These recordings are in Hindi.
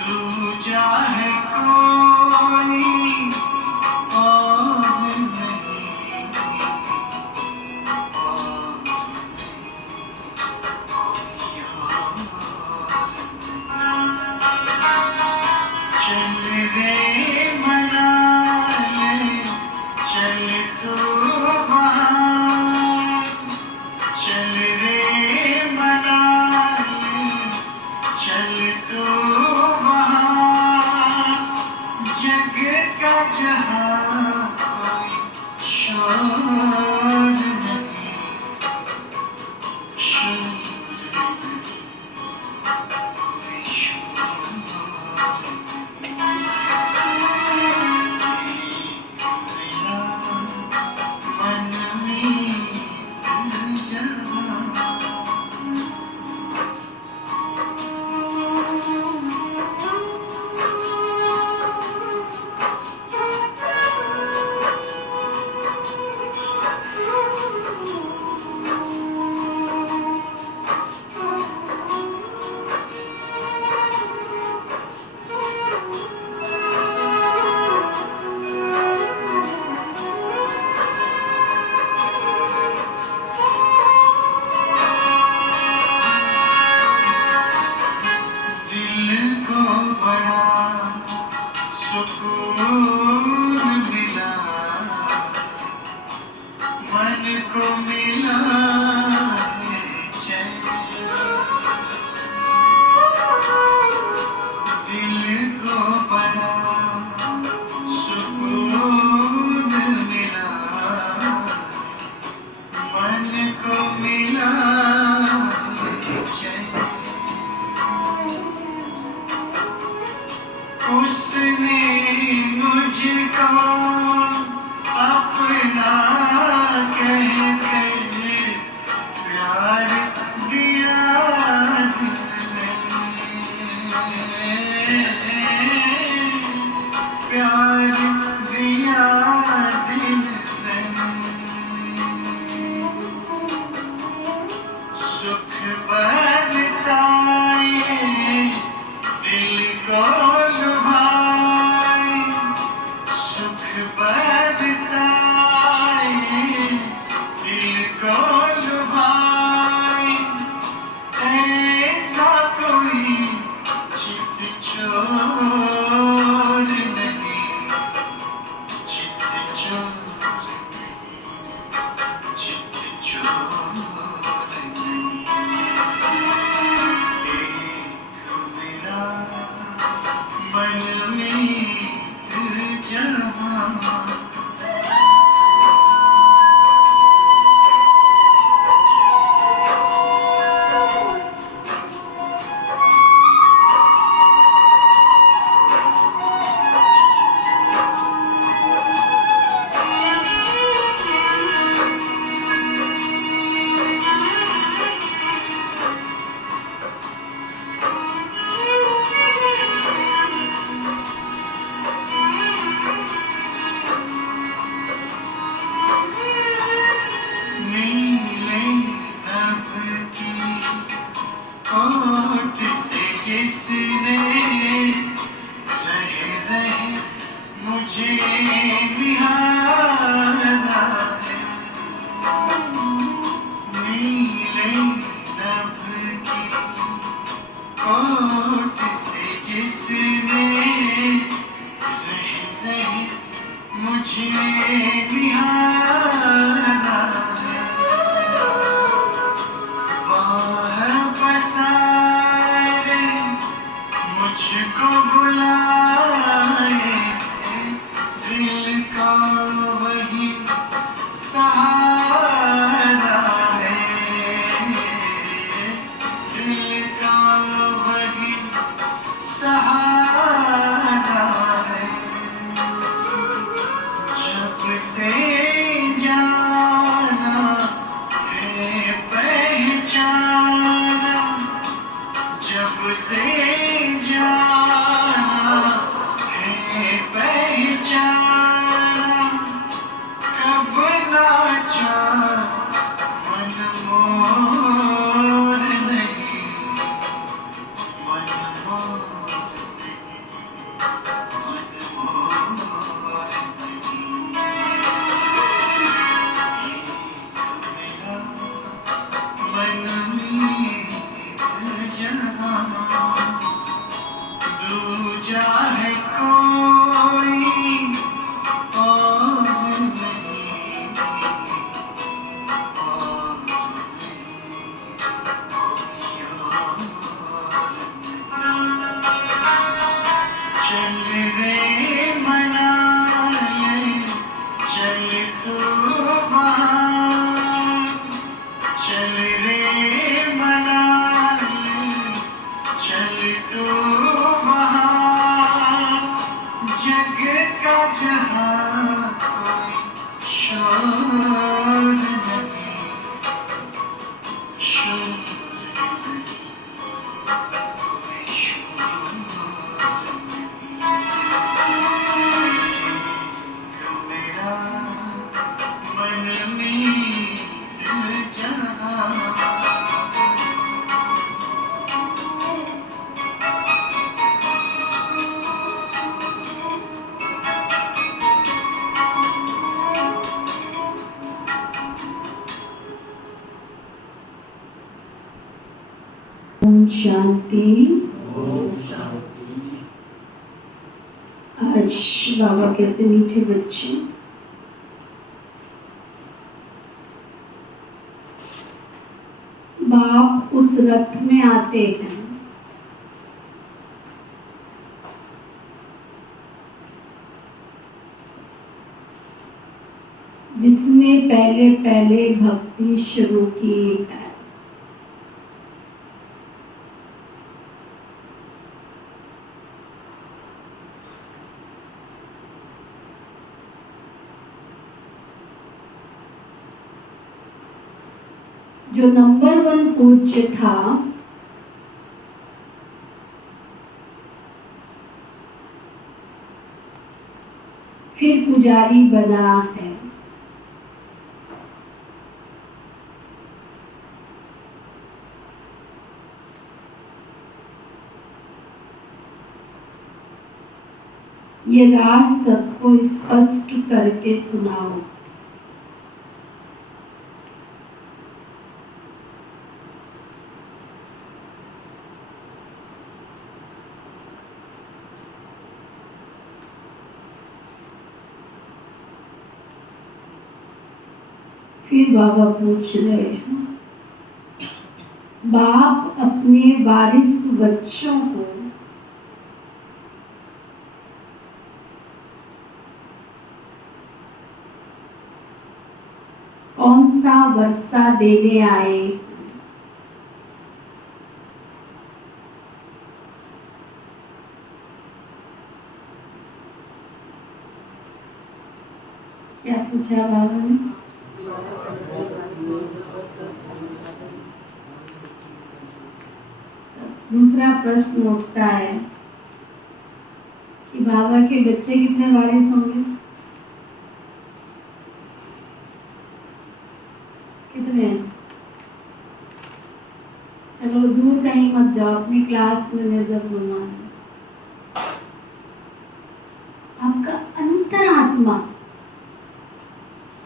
दूजा है कोई और नहीं, चल रे मना ले, चल तू वहाँ, चल रे मना ले, चल तू वहाँ, जग का जहाँ कोई शोर नहीं, शोर नहीं, कोई शोर मेरा मन में दिल जहाँ। दिल को बड़ा सुकून मिला, मन को मिला है चैन, दिल को बड़ा सुकून मिला, मन को मिला है चैन। उसने मुझको अपना कहकर प्यार दिया दिल ने, प्यार दिया दिल ने, सुख बरसाए दिल को लुभाए, सुख बरसाए दिल को लुभाए, ऐसा कोई चित चोर नहीं, चित चोर नहीं, चित चोर नहीं, एक मेरा मन में दिल जहाँ। नीले नभ की ओट से जिसने रह रहे मुझे निहारा है, नीले नभ की ओट से जिसने रह रहे मुझे निहारा है, बाह पसारे मुझको बुलाए, दिल का वही सहारा है, दिल का वही सहारा है, जब से जाना है पहचाना, जब से जाना है पहचाना, कब नाचा मन मोर नहीं, दूजा है कोई और नहीं, और नहीं, कोई और नहीं। चल रे मनाले, चल तू वहाँ, चल रे मनाले, चल तू वहाँ, जग का जहाँ कोई शोर नहीं, शोर नहीं, कोई शोर नहीं। तू मेरा मन मीत जहाँ, ओम शांति। आज बाबा कहते मीठे बच्चे, बाप उस रथ में आते हैं जिसने पहले पहले भक्ति शुरू की है। जो नंबर 1 पूज्य था, फिर पुजारी बना है। ये राज सबको स्पष्ट करके सुनाओ। फिर बाबा पूछ रहे हैं, बाप अपने वारिस बच्चों को कौन सा वर्षा देने आए? क्या पूछा बाबा ने? दूसरा प्रश्न उठता है कि बाबा के बच्चे कितने वारिस होंगे? कितने? चलो दूर कहीं मत जाओ, अपनी क्लास में नजर घुमाना। आपका अंतरात्मा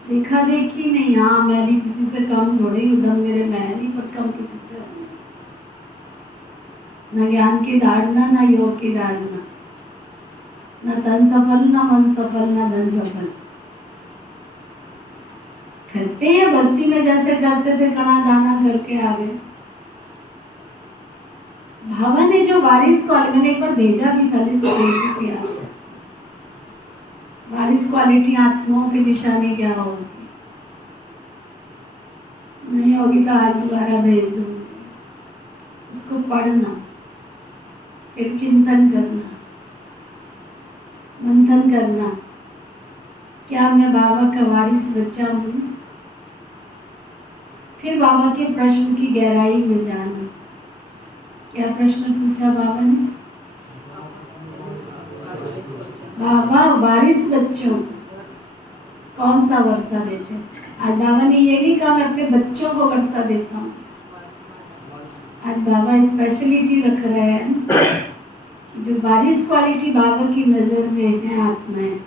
देखा देखी नहीं। हाँ, मैं भी किसी से कम थोड़ी, उधर मेरे मैं नहीं, पर कम किसी से न ज्ञान की दाढ़ना, न योग की दाढ़ना, न तन सफल, न मन सफल, न धन सफल। करते हैं भक्ति में जैसे करते थे, कणा दाना करके आ गए। भावा ने जो वारिस क्वालिटी, मैंने एक बार भेजा भी था, थी आपसे, वारिस क्वालिटी आत्माओं की दिशा में क्या होगी? नहीं होगी तो आज दोबारा भेज दूंगी। इसको पढ़ना, फिर चिंतन करना, मंथन करना, क्या मैं बाबा का वारिस बच्चा हूँ? फिर बाबा के प्रश्न की गहराई में जाना। क्या प्रश्न पूछा बाबा ने? बाबा वारिस बच्चों कौन सा वर्षा देते? आज बाबा ने ये नहीं कहा मैं अपने बच्चों को वर्षा देता हूँ। आज बाबा स्पेशलिटी रख रहे हैं, जो वारिस क्वालिटी बाबा की नजर में है आत्माएं,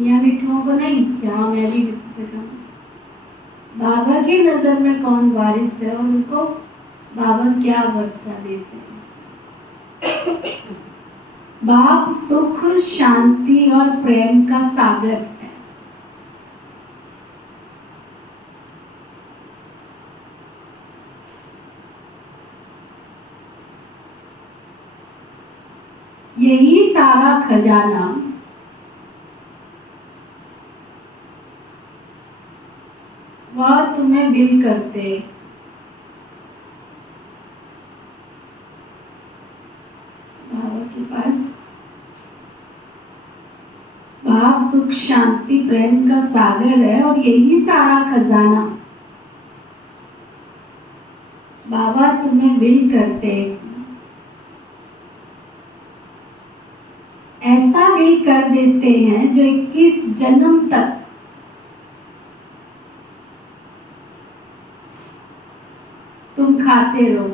या मिठुओं को नहीं, क्या मैं भी किसी से कहूँ, बाबा की नजर में कौन वारिस है और उनको बाबा क्या वर्षा देते हैं। बाप सुख, शांति और प्रेम का सागर है। यही सारा खजाना वह तुम्हें विल करते बाबा के पास भाव, सुख, शांति, प्रेम का सागर है और यही सारा खजाना बाबा तुम्हें विल करते, ऐसा विल कर देते हैं जो 21 जन्म तक तुम खाते रहो।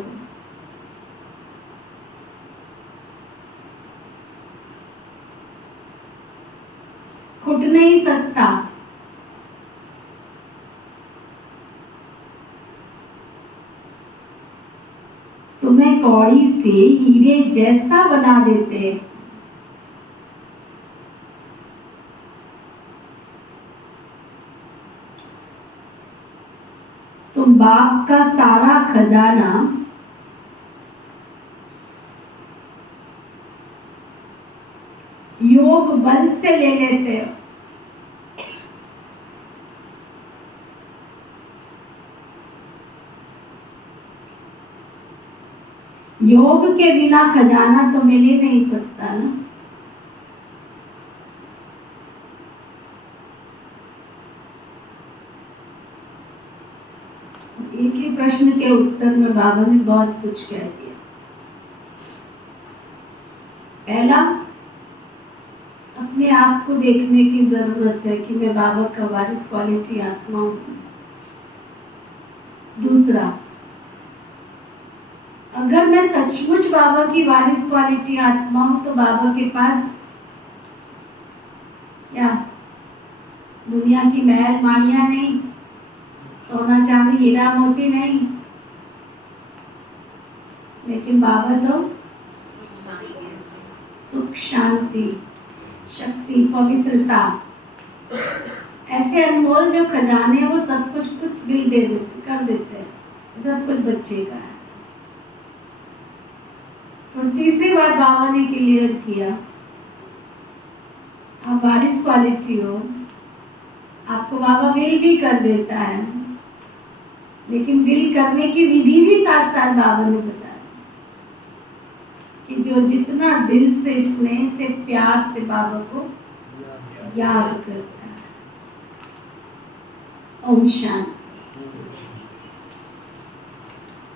छूट नहीं सकता। तुम्हें कौड़ी से हीरे जैसा बना देते। तुम बाप का सारा खजाना योग बल से ले लेते हो। योग के बिना खजाना तो मिल ही नहीं सकता ना। एक ही प्रश्न के उत्तर में बाबा ने बहुत कुछ कह दिया। पहला, अपने आप को देखने की जरूरत है कि मैं बाबा का वारिस क्वालिटी आत्मा हूं। दूसरा, अगर मैं सचमुच बाबा की वारिस क्वालिटी आत्मा हूं तो बाबा के पास क्या दुनिया की महल माड़ियां नहीं, सोना चांदी हीरा मोती नहीं, लेकिन बाबा तो सुख, शांति, शक्ति, पवित्रता, ऐसे अनमोल जो खजाने वो सब कुछ बिल दे देते, कर देते हैं, सब कुछ बच्चे का है। और तीसरी बात बाबा ने क्लियर किया, आप वारिस क्वालिटी हो, आपको बाबा विल भी कर देता है, लेकिन विल करने की विधि भी साथ साथ बाबा ने बताया कि जो जितना दिल से, स्नेह से, प्यार से बाबा को याद करता है। ओम शांति।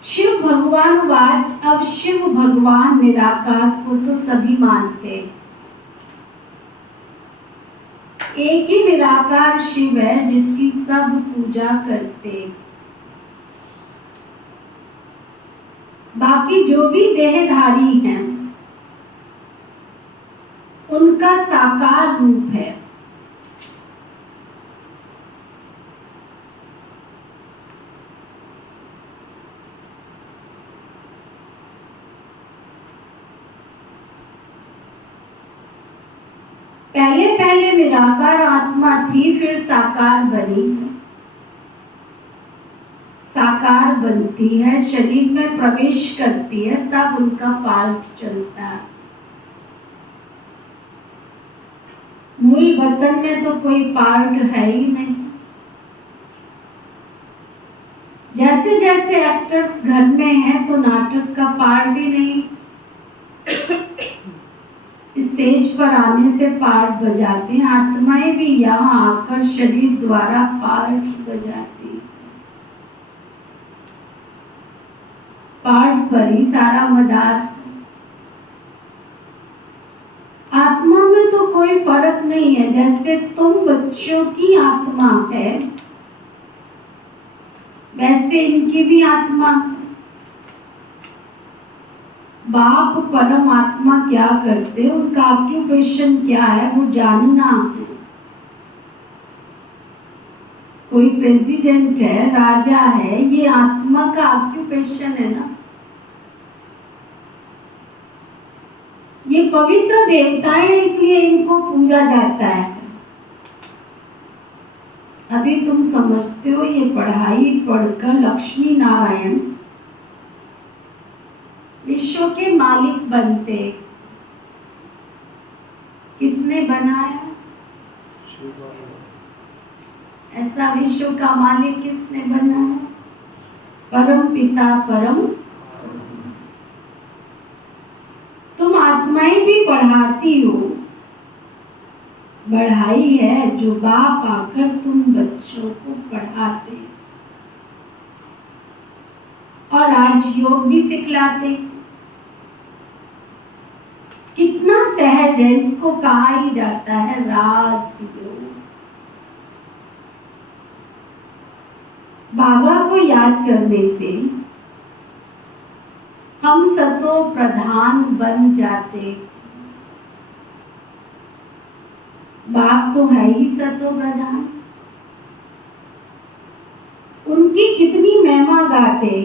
शिव भगवान वाच, अब शिव भगवान निराकार को तो सभी मानते, एक ही निराकार शिव है जिसकी सब पूजा करते। बाकी जो भी देहधारी हैं उनका साकार रूप है। पहले पहले निराकार आत्मा थी, फिर साकार बनी, साकार बनती है, शरीर में प्रवेश करती है, तब उनका पार्ट चलता है। मूल वतन में तो कोई पार्ट है ही नहीं। जैसे जैसे एक्टर्स घर में हैं तो नाटक का पार्ट ही नहीं, स्टेज पर आने से पार्ट बजाते हैं। आत्माएं भी यहाँ आकर शरीर द्वारा पार्ट बजाती, पार्ट पर ही सारा मदार। आत्मा में तो कोई फर्क नहीं है। जैसे तुम बच्चों की आत्मा है, वैसे इनकी भी आत्मा। बाप परमात्मा क्या करते, उनका ऑक्यूपेशन क्या है वो जानना है। कोई प्रेसिडेंट है, राजा है, ये आत्मा का ऑक्यूपेशन है ना। ये पवित्र देवताएं इसलिए इनको पूजा जाता है। अभी तुम समझते हो ये पढ़ाई पढ़कर लक्ष्मी नारायण विश्व के मालिक बनते। किसने बनाया? ऐसा विश्व का मालिक किसने बनाया? परम पिता परम। तुम आत्माएं भी पढ़ाती हो, बढ़ाई है जो बाप आकर तुम बच्चों को पढ़ाते और आज योग भी सिखलाते। कितना सहज है, इसको कहा ही जाता है राज योग। बाबा को याद करने से हम सतो प्रधान बन जाते। बाप तो है ही सतो प्रधान, उनकी कितनी महिमा गाते।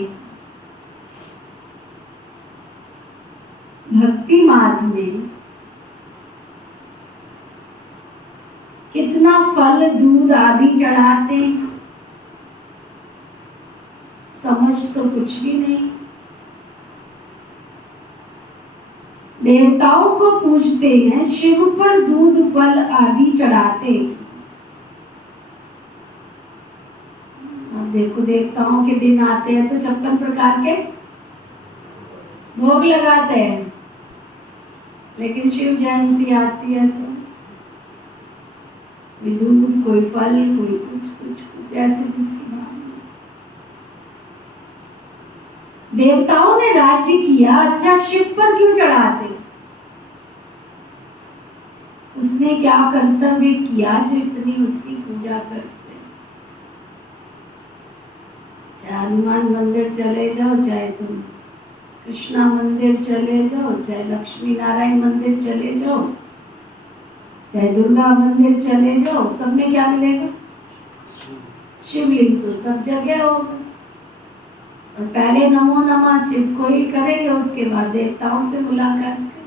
भक्ति मार्ग में कितना फल दूध आदि चढ़ाते, समझ तो कुछ भी नहीं। देवताओं को पूजते हैं, शिव पर दूध फल आदि चढ़ाते। अब देखो देवताओं के दिन आते हैं तो 56 प्रकार के भोग लगाते हैं, लेकिन शिव जयंती आती है तो कोई दूध कोई फल कोई कुछ जैसे जिसकी भावना। देवताओं ने राज्य किया, अच्छा शिव पर क्यों चढ़ाते? उसने क्या कर्तव्य किया जो इतनी उसकी पूजा करते? चाहे हनुमान मंदिर चले जाओ, चाहे तुम कृष्णा मंदिर चले जाओ, चाहे लक्ष्मी नारायण मंदिर चले जाओ, चाहे दुर्गा मंदिर चले जाओ, सब में क्या मिलेगा? शिवलिंग तो सब जगह होगा। और पहले नमो नमः शिव को ही करेंगे, उसके बाद देवताओं से मुलाकात करेंगे।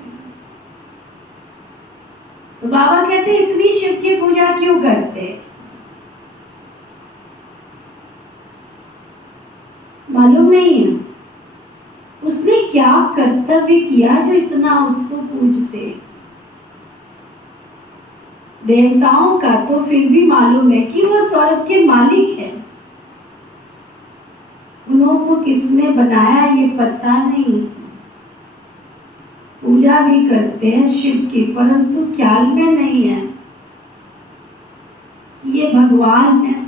तो बाबा कहते इतनी शिव की पूजा क्यों करते? मालूम नहीं है उसने क्या कर्तव्य किया जो इतना उसको पूजते। देवताओं का तो फिर भी मालूम है कि वो स्वर्ग के मालिक है, उनको किसने बनाया ये पता नहीं। पूजा भी करते हैं शिव की, परंतु ख्याल में नहीं है कि ये भगवान है।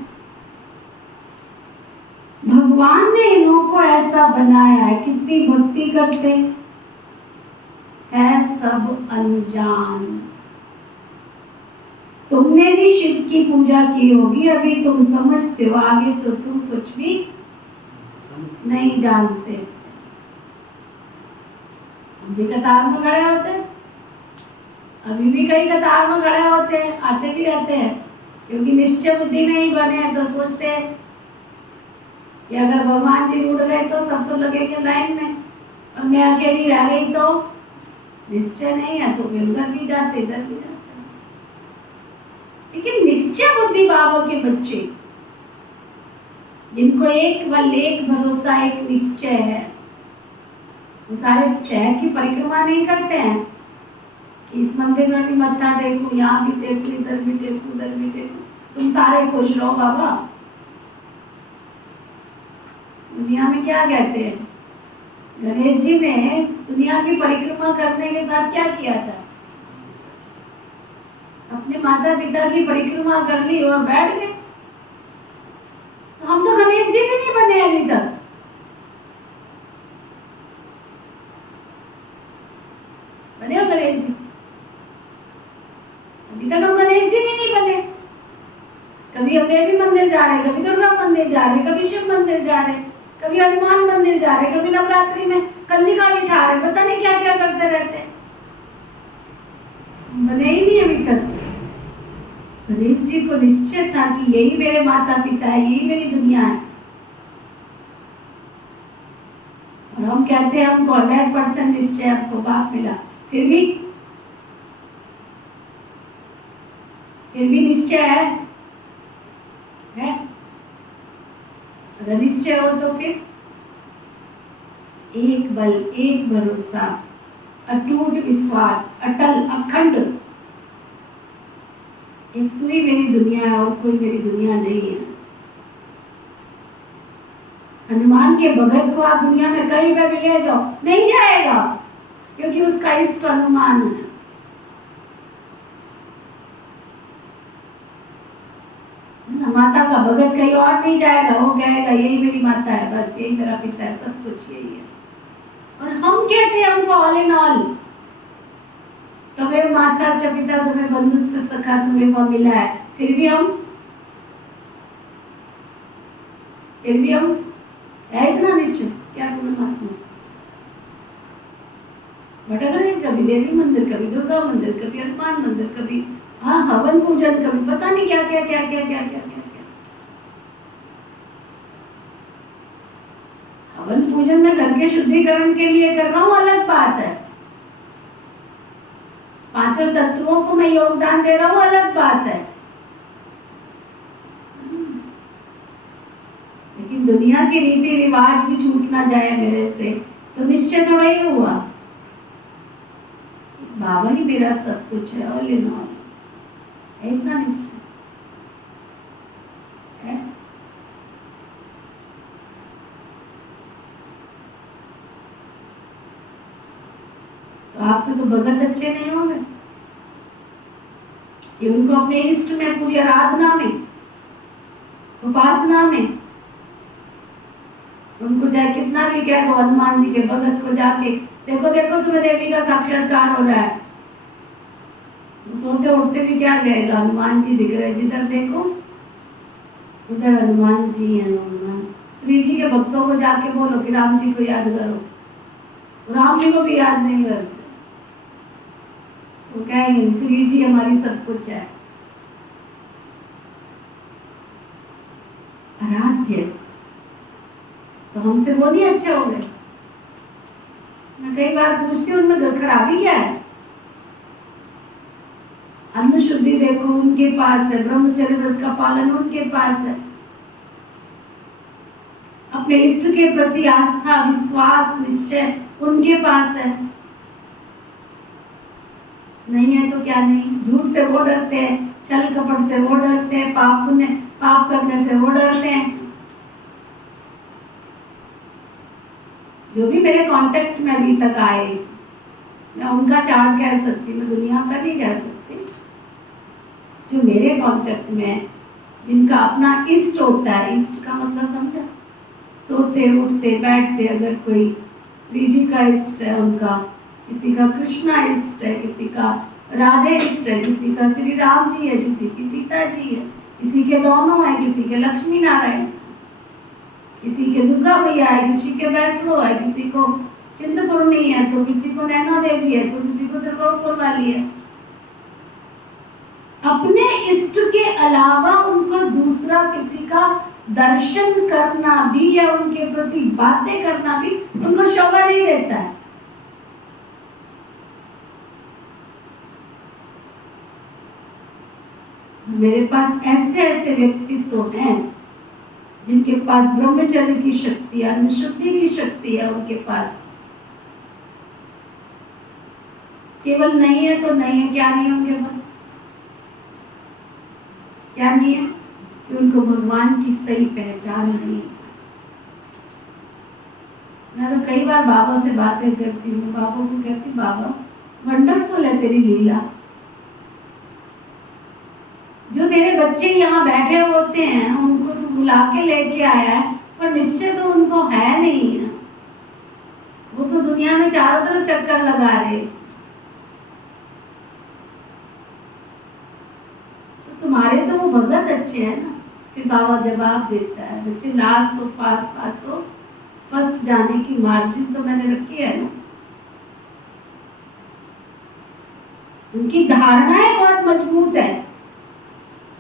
भगवान ने इनको ऐसा बनाया है, कितनी भक्ति करते हैं, सब अनजान। तुमने भी शिव की पूजा की होगी, अभी तुम समझते हो, आगे तो तुम कुछ भी नहीं जानते। हम भी कतार में खड़े होते, अभी भी कई कतार में खड़े होते हैं, आते भी रहते हैं, क्योंकि निश्चय बुद्धि नहीं बने तो सोचते हैं कि अगर भगवान जी उड़ गए तो सब तो लगेंगे लाइन में, और मैं अकेली रह गई तो निश्चय नहीं है, तो फिर उधर भी जाते इधर भी जाते। लेकिन निश्चय बुद्धि बाबा के बच्चे, जिनको एक बल एक भरोसा एक निश्चय है, वो सारे शहर की परिक्रमा नहीं करते हैं कि इस मंदिर में भी मत्था टेकूं, यहाँ भी टेकूं, इधर भी टेकूं, उधर भी टेकूं, तुम सारे खुश रहो बाबा। दुनिया में क्या कहते हैं, गणेश जी ने दुनिया की परिक्रमा करने के साथ क्या किया था? अपने माता पिता की परिक्रमा कर ली और बैठ गए। हम तो गणेश जी भी नहीं बने अभी तक। बने हो गणेश जी? अभी तक हम गणेश जी भी नहीं बने। कभी हम देवी मंदिर जा रहे, कभी दुर्गा मंदिर जा रहे, कभी शिव मंदिर जा रहे, कभी हनुमान मंदिर जा रहे, कभी नवरात्रि में कंजिका बिठा रहे, पता नहीं क्या क्या करते रहते। बने ही नहीं अभी तक। गणेश जी को निश्चय था कि यही मेरे माता पिता है, यही मेरी दुनिया है। और हम कहते हैं हमको 100% निश्चय, हमको बाप मिला, फिर भी निश्चय है? अगर निश्चय हो तो फिर एक बल, एक भरोसा, अटूट विश्वास, अटल, अखंड। एक तू ही मेरी दुनिया है और कोई मेरी दुनिया नहीं है। हनुमान के भगत को आप दुनिया में कहीं पे भी ले जाओ, नहीं जाएगा, क्योंकि उसका इष्ट हनुमान है। माता का भगत कहीं और नहीं जाएगा, वो कहेगा यही मेरी माता है, बस यही मेरा पिता है, सब कुछ यही है। और हम कहते हैं हमको ऑल इन ऑल, तुम्हें माता च पिता, तुम्हें बंधुश्च सखा, तुम्हें वो मिला है। फिर भी हम है इतना निश्चय क्या परमात्मा भटक रहे, कभी देवी मंदिर, कभी दुर्गा मंदिर, कभी हनुमान मंदिर, कभी हाँ हवन पूजन, कभी पता नहीं क्या क्या क्या क्या क्या क्या क्या क्या। हवन पूजन में घर के शुद्धिकरण के लिए कर रहा हूँ, अलग बात है। पांचों तत्वों को मैं योगदान दे रहा हूँ, अलग बात है। लेकिन दुनिया के रीति रिवाज भी छूट ना जाए मेरे से, तो निश्चय थोड़ा ही हुआ। बाबा ही मेरा सब कुछ है, ऑल इन ऑल, इतना निश्चय है। तो आपसे तो भगत अच्छे नहीं होंगे कि उनको अपने इष्ट में, पूरी आराधना में, उपासना में, उनको चाहे कितना भी कह दो, हनुमान जी के भगत को जाके देखो देखो तुम्हें देवी का साक्षात्कार हो रहा है, सोते उठते भी क्या कहेगा, हनुमान जी दिख रहे, जिधर देखो उधर हनुमान जी है। हनुमान श्री जी के भक्तों को जाके बोलो कि राम जी को याद करो, राम जी को भी याद नहीं करते, तो कहेंगे श्री जी हमारी सब कुछ है, आराध्य। तो हमसे वो नहीं अच्छे हो गए। मैं कई बार पूछती हूँ उनमें खराबी क्या है? अन्न शुद्धि देखो उनके पास है, ब्रह्मचर्य व्रत का पालन उनके पास है, अपने इष्ट के प्रति आस्था, विश्वास, निश्चय उनके पास है। नहीं है तो क्या नहीं, झूठ से वो डरते हैं, छल कपट से वो डरते हैं, पाप करने से वो डरते हैं। जो भी मेरे कांटेक्ट में अभी तक आए, मैं उनका चार्ट कह सकती, मैं दुनिया का नहीं कह सकती। जो मेरे कांटेक्ट में, जिनका अपना इष्ट होता है, इष्ट का मतलब समझा, सोते उठते बैठते, अगर कोई श्री जी का इष्ट है उनका, किसी का कृष्णा इष्ट है, किसी का राधे इष्ट है, किसी का श्री राम जी है, किसी की सीता जी है, किसी के दोनों है, किसी के लक्ष्मी नारायण, किसी के दुर्गा मैया है, किसी के वैष्णो है, किसी को चिंतपूर्णी है, तो किसी को नैना देवी है, तो किसी को त्रिलोकपुर वाली है। अपने इष्ट के अलावा उनको दूसरा किसी का दर्शन करना भी या उनके प्रति बातें करना भी उनको शोभा नहीं देता है। मेरे पास ऐसे ऐसे व्यक्तित्व हैं जिनके पास ब्रह्मचर्य की शक्ति है, अनुशुद्धि की शक्ति है उनके पास। केवल नहीं है तो नहीं है, क्या नहीं है उनके पास? क्या नहीं है कि उनको भगवान की सही पहचान नहीं। मैं तो कई बार बाबा से बातें करती हूँ, बाबा को कहती, बाबा वंडरफुल है तेरी लीला, जो तेरे बच्चे यहाँ बैठे होते हैं उनको तू बुला के लेके आया है, पर निश्चय तो उनको है नहीं है, वो तो दुनिया में चारों तरफ चक्कर लगा रहे। तो तुम्हारे तो वो भगत अच्छे हैं ना। फिर बाबा जवाब देता है, बच्चे लास्ट हो, पास हो, फर्स्ट जाने की मार्जिन तो मैंने रखी है ना। उनकी धारणाएं बहुत मजबूत है।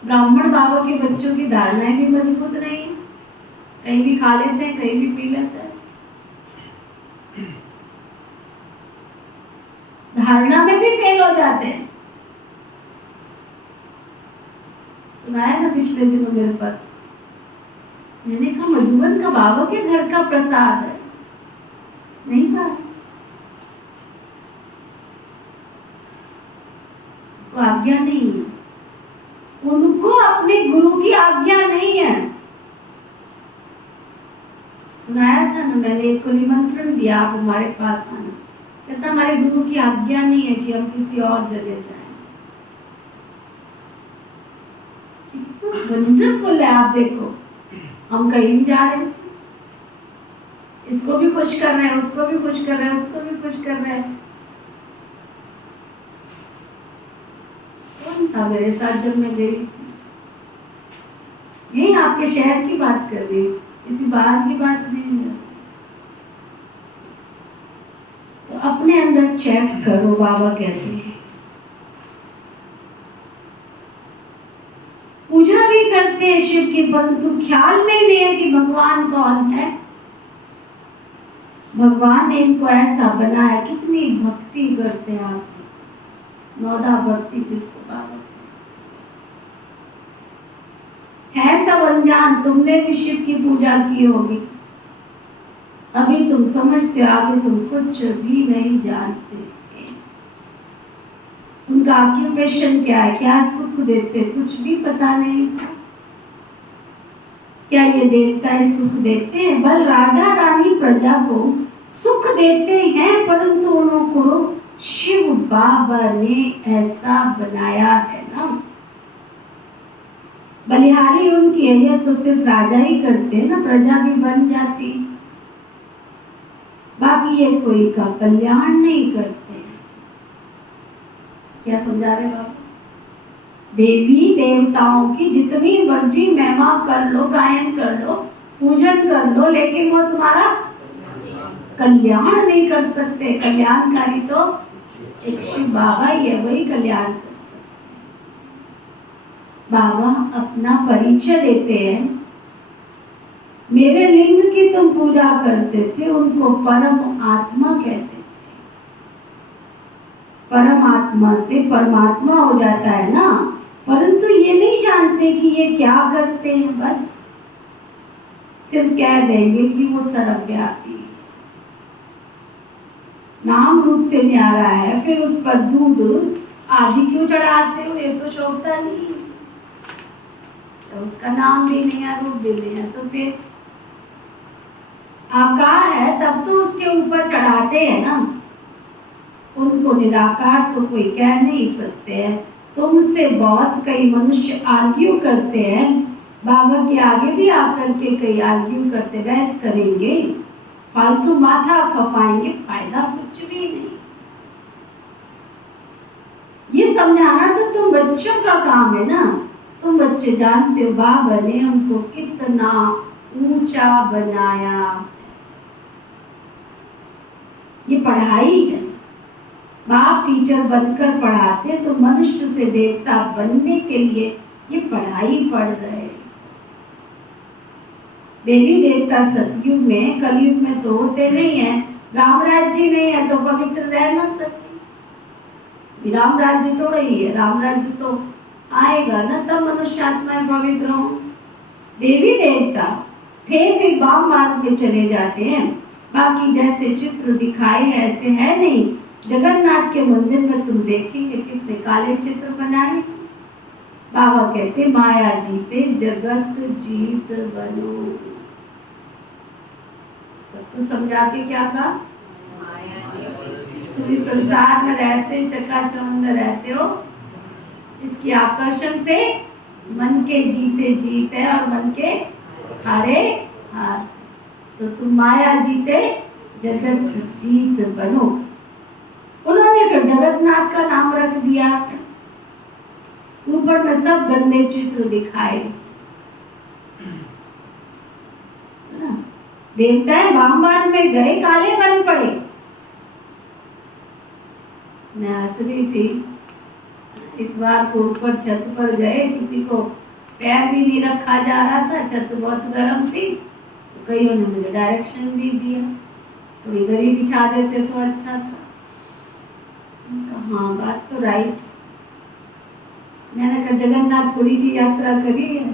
ब्राह्मण बाबा के बच्चों की धारणाएं भी मजबूत नहीं है, कहीं भी खा लेते हैं, कहीं भी पी लेते हैं। धारणा में भी फेल हो जाते हैं। सुनाया ना पिछले दिनों मेरे पास, मैंने कहा मधुबन का बाबा के घर का प्रसाद है, नहीं था तो आज्ञा नहीं है, उनको अपने गुरु की आज्ञा नहीं है। सुनाया था ना मैंने, एक को निमंत्रण दिया आप हमारे पास आना, कहता हमारे गुरु की आज्ञा नहीं है कि हम किसी और जगह जाएं। वंडरफुल है। आप देखो हम कहीं भी जा रहे हैं, इसको भी खुश कर रहे हैं, उसको भी खुश कर रहे हैं, उसको भी खुश कर रहे हैं। कौन था मेरे साथ जब मैं गई? यही आपके शहर की बात कर रही हूँ, किसी बाहर की बात नहीं है। तो अपने अंदर चेक करो, बाबा कहते हैं। पूजा भी करते हैं शिव की, परंतु ख्याल में नहीं है कि भगवान कौन है। भगवान ने इनको ऐसा बनाया, कितनी भक्ति करते हैं आप, नौदा भक्ति जिसको बाबा है। सब अनजान, तुमने भी शिव की पूजा की होगी, अभी तुम समझते हो, आगे तुम कुछ भी नहीं जानते। उनका ऑक्यूपेशन क्या है, क्या सुख देते, कुछ भी पता नहीं था। क्या ये देवता सुख देते हैं? बल राजा रानी प्रजा को सुख देते हैं, परंतु उनको शिव बाबा ने ऐसा बनाया है ना। बलिहारी उनकी है, यह तो सिर्फ राजा ही करते हैं ना, प्रजा भी बन जाती, बाकी ये कोई का कल्याण नहीं करते। क्या समझा रहे बाबा? देवी देवताओं की जितनी मर्जी महिमा कर लो, गायन कर लो, पूजन कर लो, लेकिन वो तुम्हारा कल्याण नहीं कर सकते। कल्याणकारी तो एक शिव बाबा ही है, वही कल्याण कर सकते। बाबा अपना परिचय देते हैं, मेरे लिंग की तुम पूजा करते थे, उनको परम आत्मा कहते थे। परमात्मा से परमात्मा हो जाता है ना, परंतु ये नहीं जानते कि ये क्या करते हैं। बस सिर्फ कह देंगे कि वो सर्वव्यापी है, नाम रूप से न्यारा है, फिर उस पर दूध आदि क्यों चढ़ाते हो? ये तो शोभता नहीं, तो उसका नाम भी नहीं है, रूप भी नहीं है, तो फिर आकार है तब तो उसके ऊपर चढ़ाते हैं ना। उनको निराकार तो कोई कह नहीं सकते हैं। तुमसे बहुत कई मनुष्य आर्ग्यू करते हैं, बाबा के आगे भी आकर के कई आर्ग्यू करते, बहस करेंगे, फालतू माथा खपाएंगे, फायदा कुछ भी नहीं। ये समझाना तो तुम बच्चों का काम है ना। तुम बच्चे जानते हो बाबा ने हमको कितना ऊंचा बनाया। ये पढ़ाई है, बाप टीचर बनकर पढ़ाते, तो मनुष्य से देवता बनने के लिए ये पढ़ाई पढ़ रहे हैं। देवी देवता सतयुग में, कलयुग में तो होते नहीं है। राम राज्य नहीं है तो पवित्र रह ना सकते। राम राज्य तो रही है, राम राज्य तो आएगा ना, तब मनुष्य आत्माएं पवित्र हों। देवी देवता थे, फिर वाम मार्ग में चले जाते हैं। बाकी जैसे चित्र दिखाए हैं ऐसे है नहीं। जगन्नाथ के मंदिर में तुम देखेंगे कितने काले चित्र बनाए। बाबा कहते माया जीते जगत जीत बनो। सबको समझा के क्या कहा? तुम इस संसार में रहते, चकाचौंध में रहते हो, इसकी आकर्षण से मन के जीते जीत है और मन के हारे हार। तो तुम माया जीते जगत जीत बनो। उन्होंने फिर जगन्नाथ का नाम रख दिया, ऊपर में सब गंदे चित्र दिखाए ना। देवताएं बामबान में गए, काले बन पड़े। मैं हंस रही थी, एक बार को ऊपर छत पर गए, किसी को पैर भी नहीं रखा जा रहा था, छत बहुत गर्म थी, तो कईयों ने मुझे डायरेक्शन भी दिया, तो इधर ही बिछा देते तो अच्छा था। हाँ, बात तो राइट। मैंने कहा जगन्नाथपुरी की यात्रा करी है,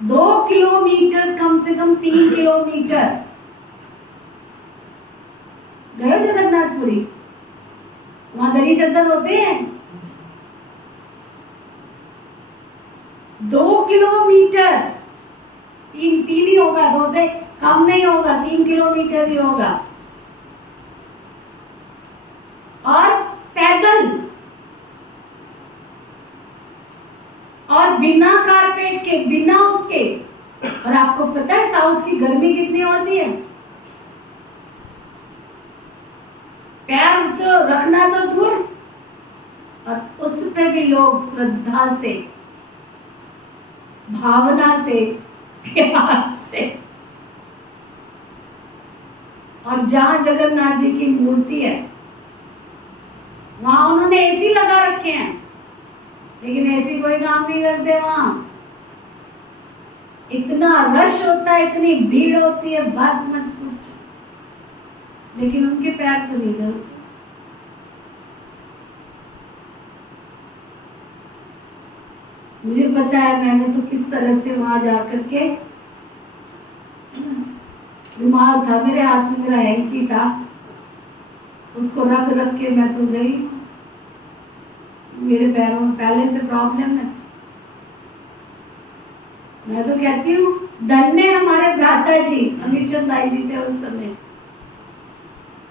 2 किलोमीटर, कम से कम 3 किलोमीटर गए हो जगन्नाथपुरी? वहां दरी चद्दर होते हैं। 2 किलोमीटर, तीन ही होगा, 2 से कम नहीं होगा, 3 किलोमीटर ही होगा। और पैदल, और बिना कारपेट के, बिना उसके। और आपको पता है साउथ की गर्मी कितनी होती है? पैर तो रखना तो दूर, और उस पे भी लोग श्रद्धा से, भावना से, प्यार से। और जहां जगन्नाथ जी की मूर्ति है वहां उन्होंने एसी लगा रखे हैं, लेकिन एसी कोई काम नहीं करते वहां। इतना रश होता है, इतनी भीड़ होती है, बात मत पूछो, लेकिन उनके पैर तो नहीं जलते। मुझे पता है मैंने तो किस तरह से वहां जाकर के, रुमाल था मेरे हाथ में, मेरा हैंकी था, उसको रख रख के मैं तो गई। मेरे पैरों में पहले से प्रॉब्लम है। मैं तो कहती हूँ धन्य हमारे भ्राता जी, अमित चंद भाई जी थे उस समय,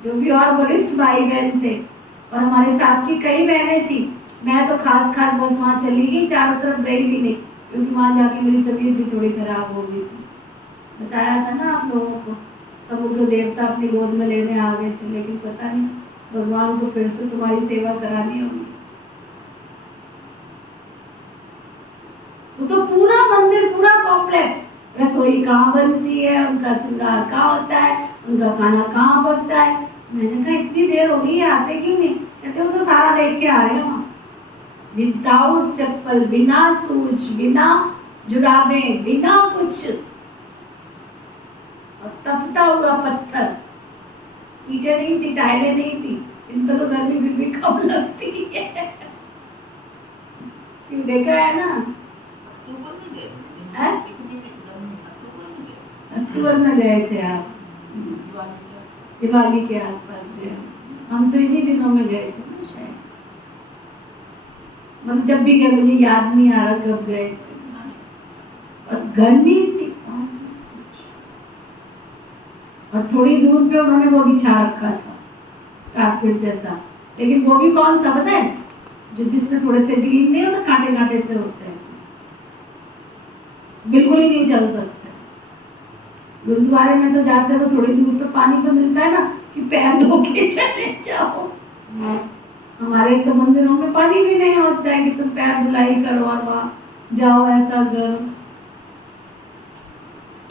जो भी और वरिष्ठ भाई बहन थे, और हमारे साथ की कई बहनें थी। मैं तो खास बस वहाँ चली गई, चारों तरफ गई भी नहीं, क्योंकि वहाँ जाके मेरी तबीयत भी थोड़ी खराब हो गई थी। बताया था ना आप लोगों को, समुद्र देवता अपनी गोद में लेने आ गए थे, लेकिन पता नहीं भगवान को फिर से तुम्हारी सेवा करानी होगी। तो पूरा मंदिर, पूरा कॉम्प्लेक्स, रसोई कहाँ बनती है, उनका श्रृंगार कहाँ होता है, उनका खाना कहाँ बनता है। मैंने कहा इतनी देर हो गई है, आते क्यों नहीं? कहते वो तो सारा देख के आ रहे हैं वहाँ, विदाउट चप्पल, बिना शूज, बिना जुराबे, बिना कुछ, और तपता हुआ पत्थर, ईंटें नहीं थी, टाइलें नहीं थी। इन पर तो गर्मी भी कम लगती है। क्यों, देखा है ना? अक्टूबर में गए थे आप, दिवाली के आसपास गए। हम तो इन्हीं दिनों में गए थे ना शायद, मतलब जब भी गए मुझे याद नहीं आ रहा कब गए थे, और गर्मी थी। और थोड़ी दूर पे उन्होंने वो बिछा रखा था कारपेट जैसा, लेकिन वो भी कौन सा पता है? जो जिसमें थोड़े से ग्रीन नहीं होता, कांटे कांटे से होते हैं, बिल्कुल ही नहीं चल सकते। गुरुद्वारे में तो जाते तो थोड़ी दूर पे पानी तो मिलता है ना, कि पैर धो के चले जाओ। हमारे तो मंदिरों में पानी भी नहीं होता है कि तुम पैर धुलाई करो और वहां जाओ, ऐसा करो।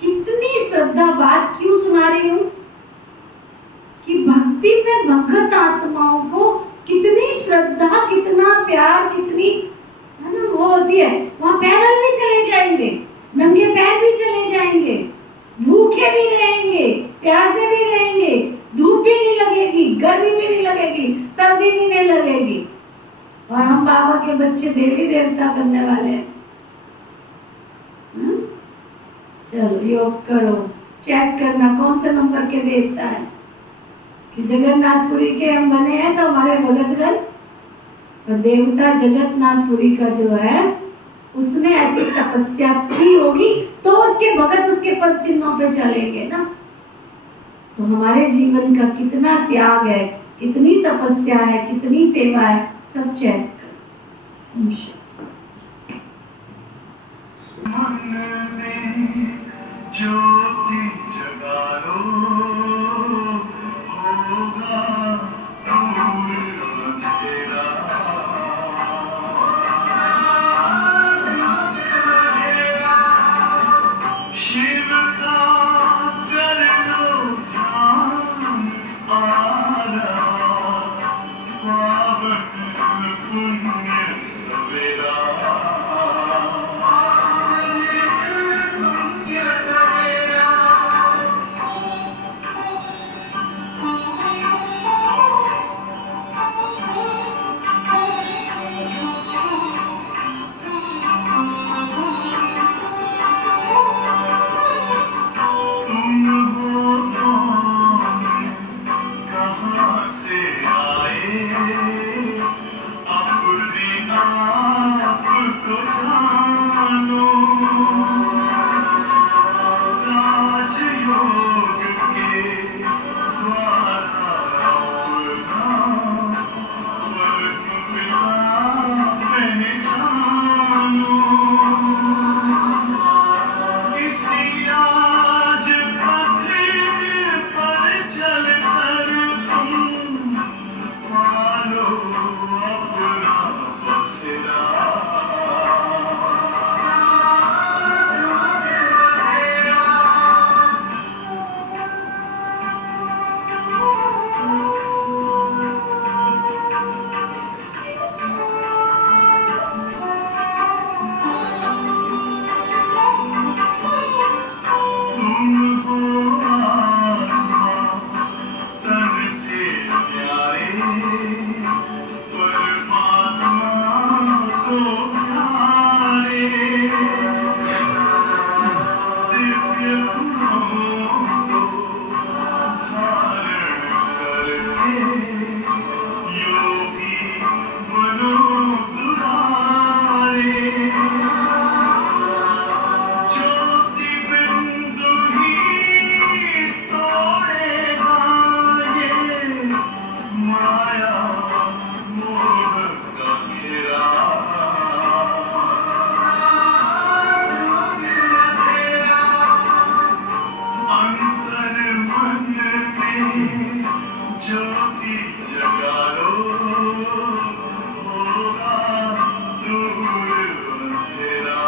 कितनी श्रद्धा, बात क्यों सुना रही हूँ कि भक्ति में भगत आत्माओं को कितनी श्रद्धा, कितना प्यार, कितनी है ना वो होती है। वहां पैदल भी चले जाएंगे, नंगे पैर भी चले जाएंगे, भूखे भी रहेंगे, प्यासे भी रहेंगे, धूप भी नहीं लगेगी, गर्मी भी नहीं लगेगी, सर्दी भी नहीं लगेगी। और हम बाबा के बच्चे देवी देवता बनने वाले हैं। चलो योग करो, चेक करना कौन से नंबर के देवता है, कि जगन्नाथपुरी के हम बने हैं तो हमारे भगतगण, और देवता जगन्नाथपुरी का जो है उसने ऐसी तपस्या की होगी तो उसके भगत उसके पद चिन्हों पे चलेंगे ना। तो हमारे जीवन का कितना त्याग है, कितनी तपस्या है, कितनी सेवा है, सब चेक करो। मन में ज्योति जगा लो, होगा दूर अंधेरा। शिव का कर लो ध्यान, आरा पावन पुण्य सवेरा। ज्योति जगा लो, होगा दूर अंधेरा।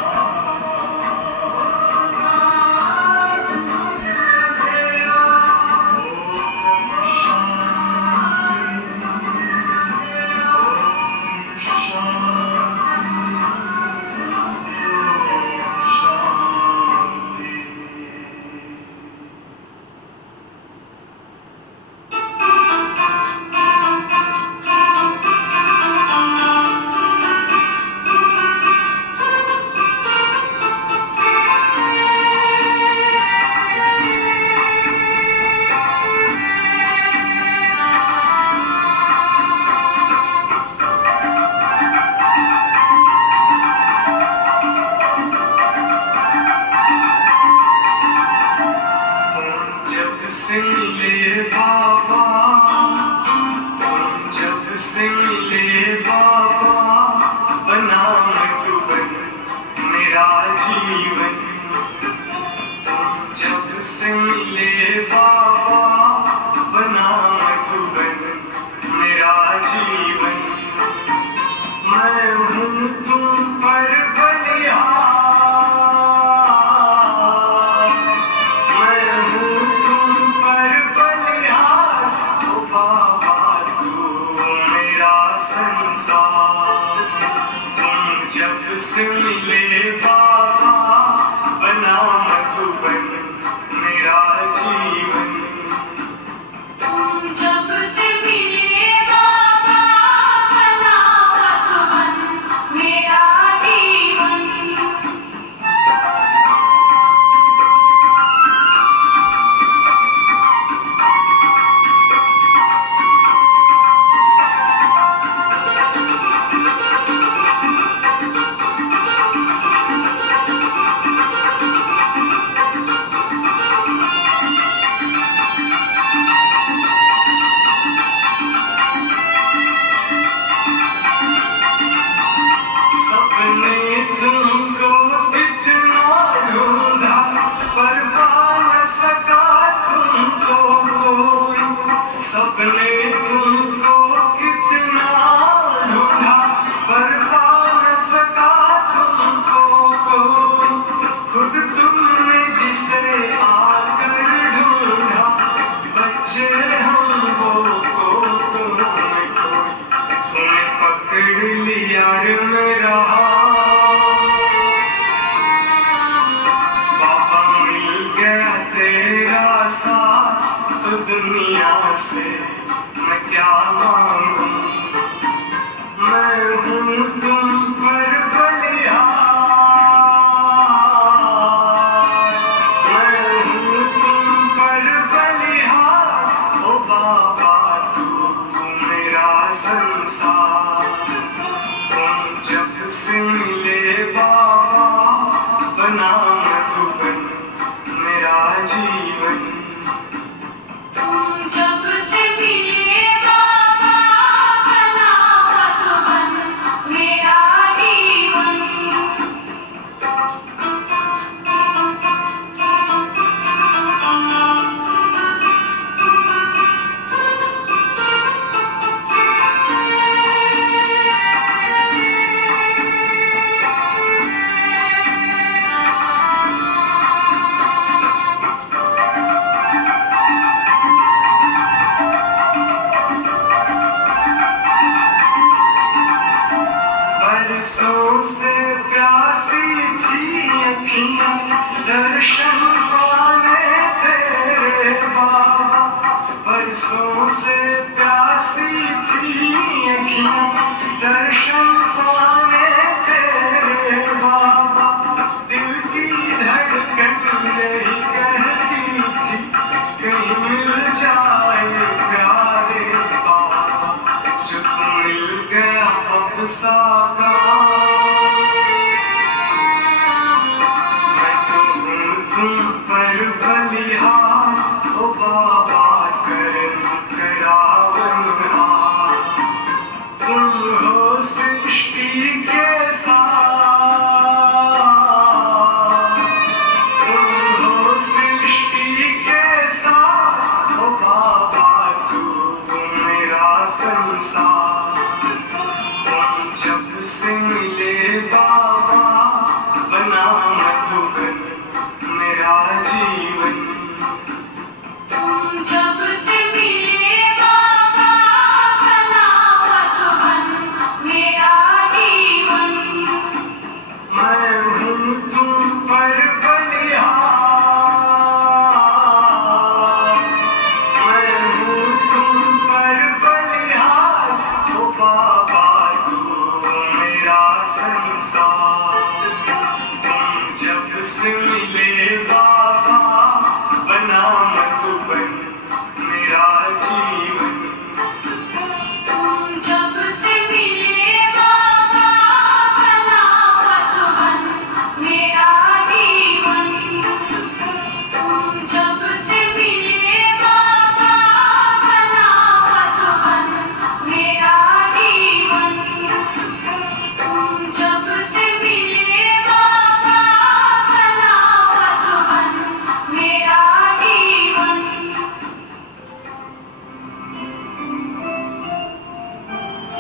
तुम हो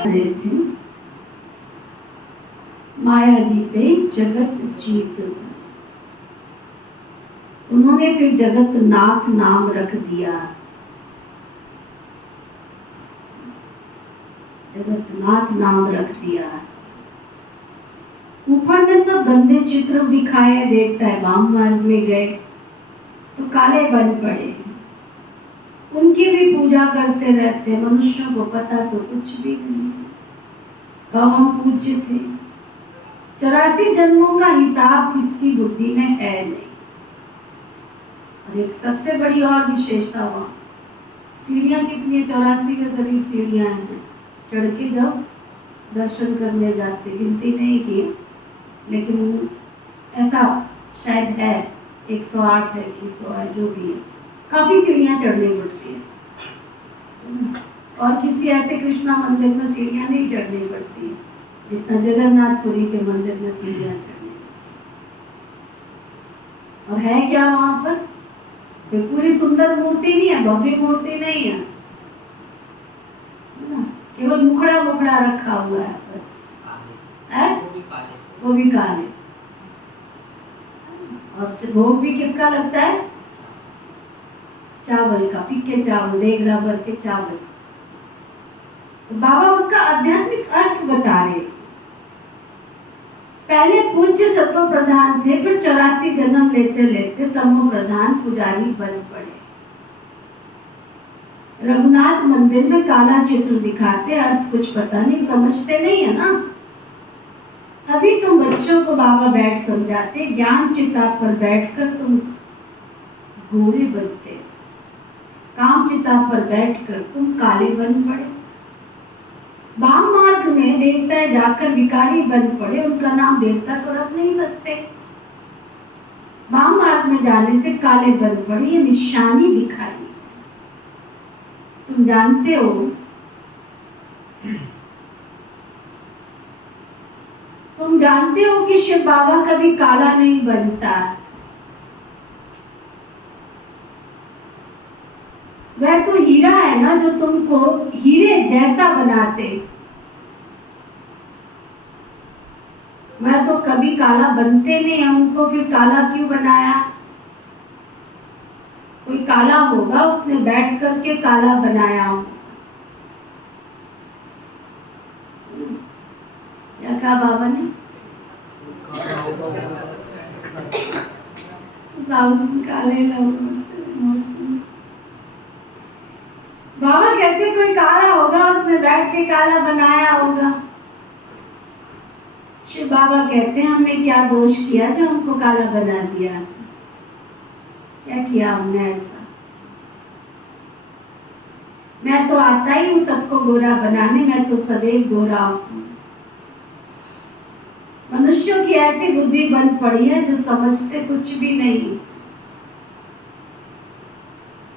रहे थे, माया जीते जगत जीत। उन्होंने फिर जगत नाथ नाम रख दिया। जगत नाथ नाम रख दिया। ऊपर में सब गंदे चित्र दिखाए देता है, वाम मार्ग में गए तो काले बन पड़े। उनकी भी पूजा करते रहते, मनुष्यों को पता तो कुछ भी नहीं कब हम पूज्य थे। 84 जन्मों का हिसाब किसकी बुद्धि में है नहीं। और एक सबसे बड़ी और विशेषता वहाँ सीढ़ियाँ कितनी है, 84 के करीब सीढ़ियाँ हैं। चढ़ के जब दर्शन करने जाते, गिनती नहीं की, लेकिन ऐसा शायद है 108 है, 100 है, जो भी है, काफी सीढ़ियाँ चढ़नी पड़ती है। और किसी ऐसे कृष्णा मंदिर में सीढ़ियाँ नहीं चढ़नी पड़ती है जितना जगन्नाथपुरी के मंदिर में सीढ़ियाँ चढ़नी। और है क्या वहां पर, कोई पूरी सुंदर मूर्ति नहीं है, भव्य मूर्ति नहीं है, केवल मुखड़ा मुखड़ा रखा हुआ है बस, है वो भी काले। और भोग भी किसका लगता है, चावल का, पीके चावल, देगड़ा भर के चावल। तो बाबा उसका आध्यात्मिक अर्थ बता रहे। पहले पूज्य सत्व प्रधान थे, फिर 84 जन्म लेते लेते तमो प्रधान पुजारी बन पड़े। रघुनाथ मंदिर में काला चित्र दिखाते, अर्थ कुछ पता नहीं, समझते नहीं है ना। अभी तुम बच्चों को बाबा बैठ समझाते, ज्ञान चिता पर बैठकर तुम घोड़े बनते, काम चिता पर बैठकर तुम काले बन पड़े। वाम मार्ग में देवता जाकर विकारी बन पड़े, उनका नाम देवता तो रख नहीं सकते। वाम मार्ग में जाने से काले बन पड़े, ये निशानी दिखाई। तुम जानते हो, तुम जानते हो कि शिव बाबा कभी काला नहीं बनता। वह तो हीरा है ना जो तुमको हीरे जैसा बनाते, वह तो कभी काला बनते नहीं है, उनको फिर काला क्यों बनाया। कोई काला होगा, उसने बैठ करके काला बनाया होगा। क्या कहा बाबा ने, काले लोग। बाबा कहते कोई काला होगा, उसने बैठ के काला बनाया होगा। शिव बाबा कहते हैं हमने क्या दोष किया जो हमको काला बना दिया, क्या किया हमने ऐसा। मैं तो आता ही हूँ सबको गोरा बनाने, मैं तो सदैव गोरा हूँ। मनुष्यों की ऐसी बुद्धि बन पड़ी है जो समझते कुछ भी नहीं।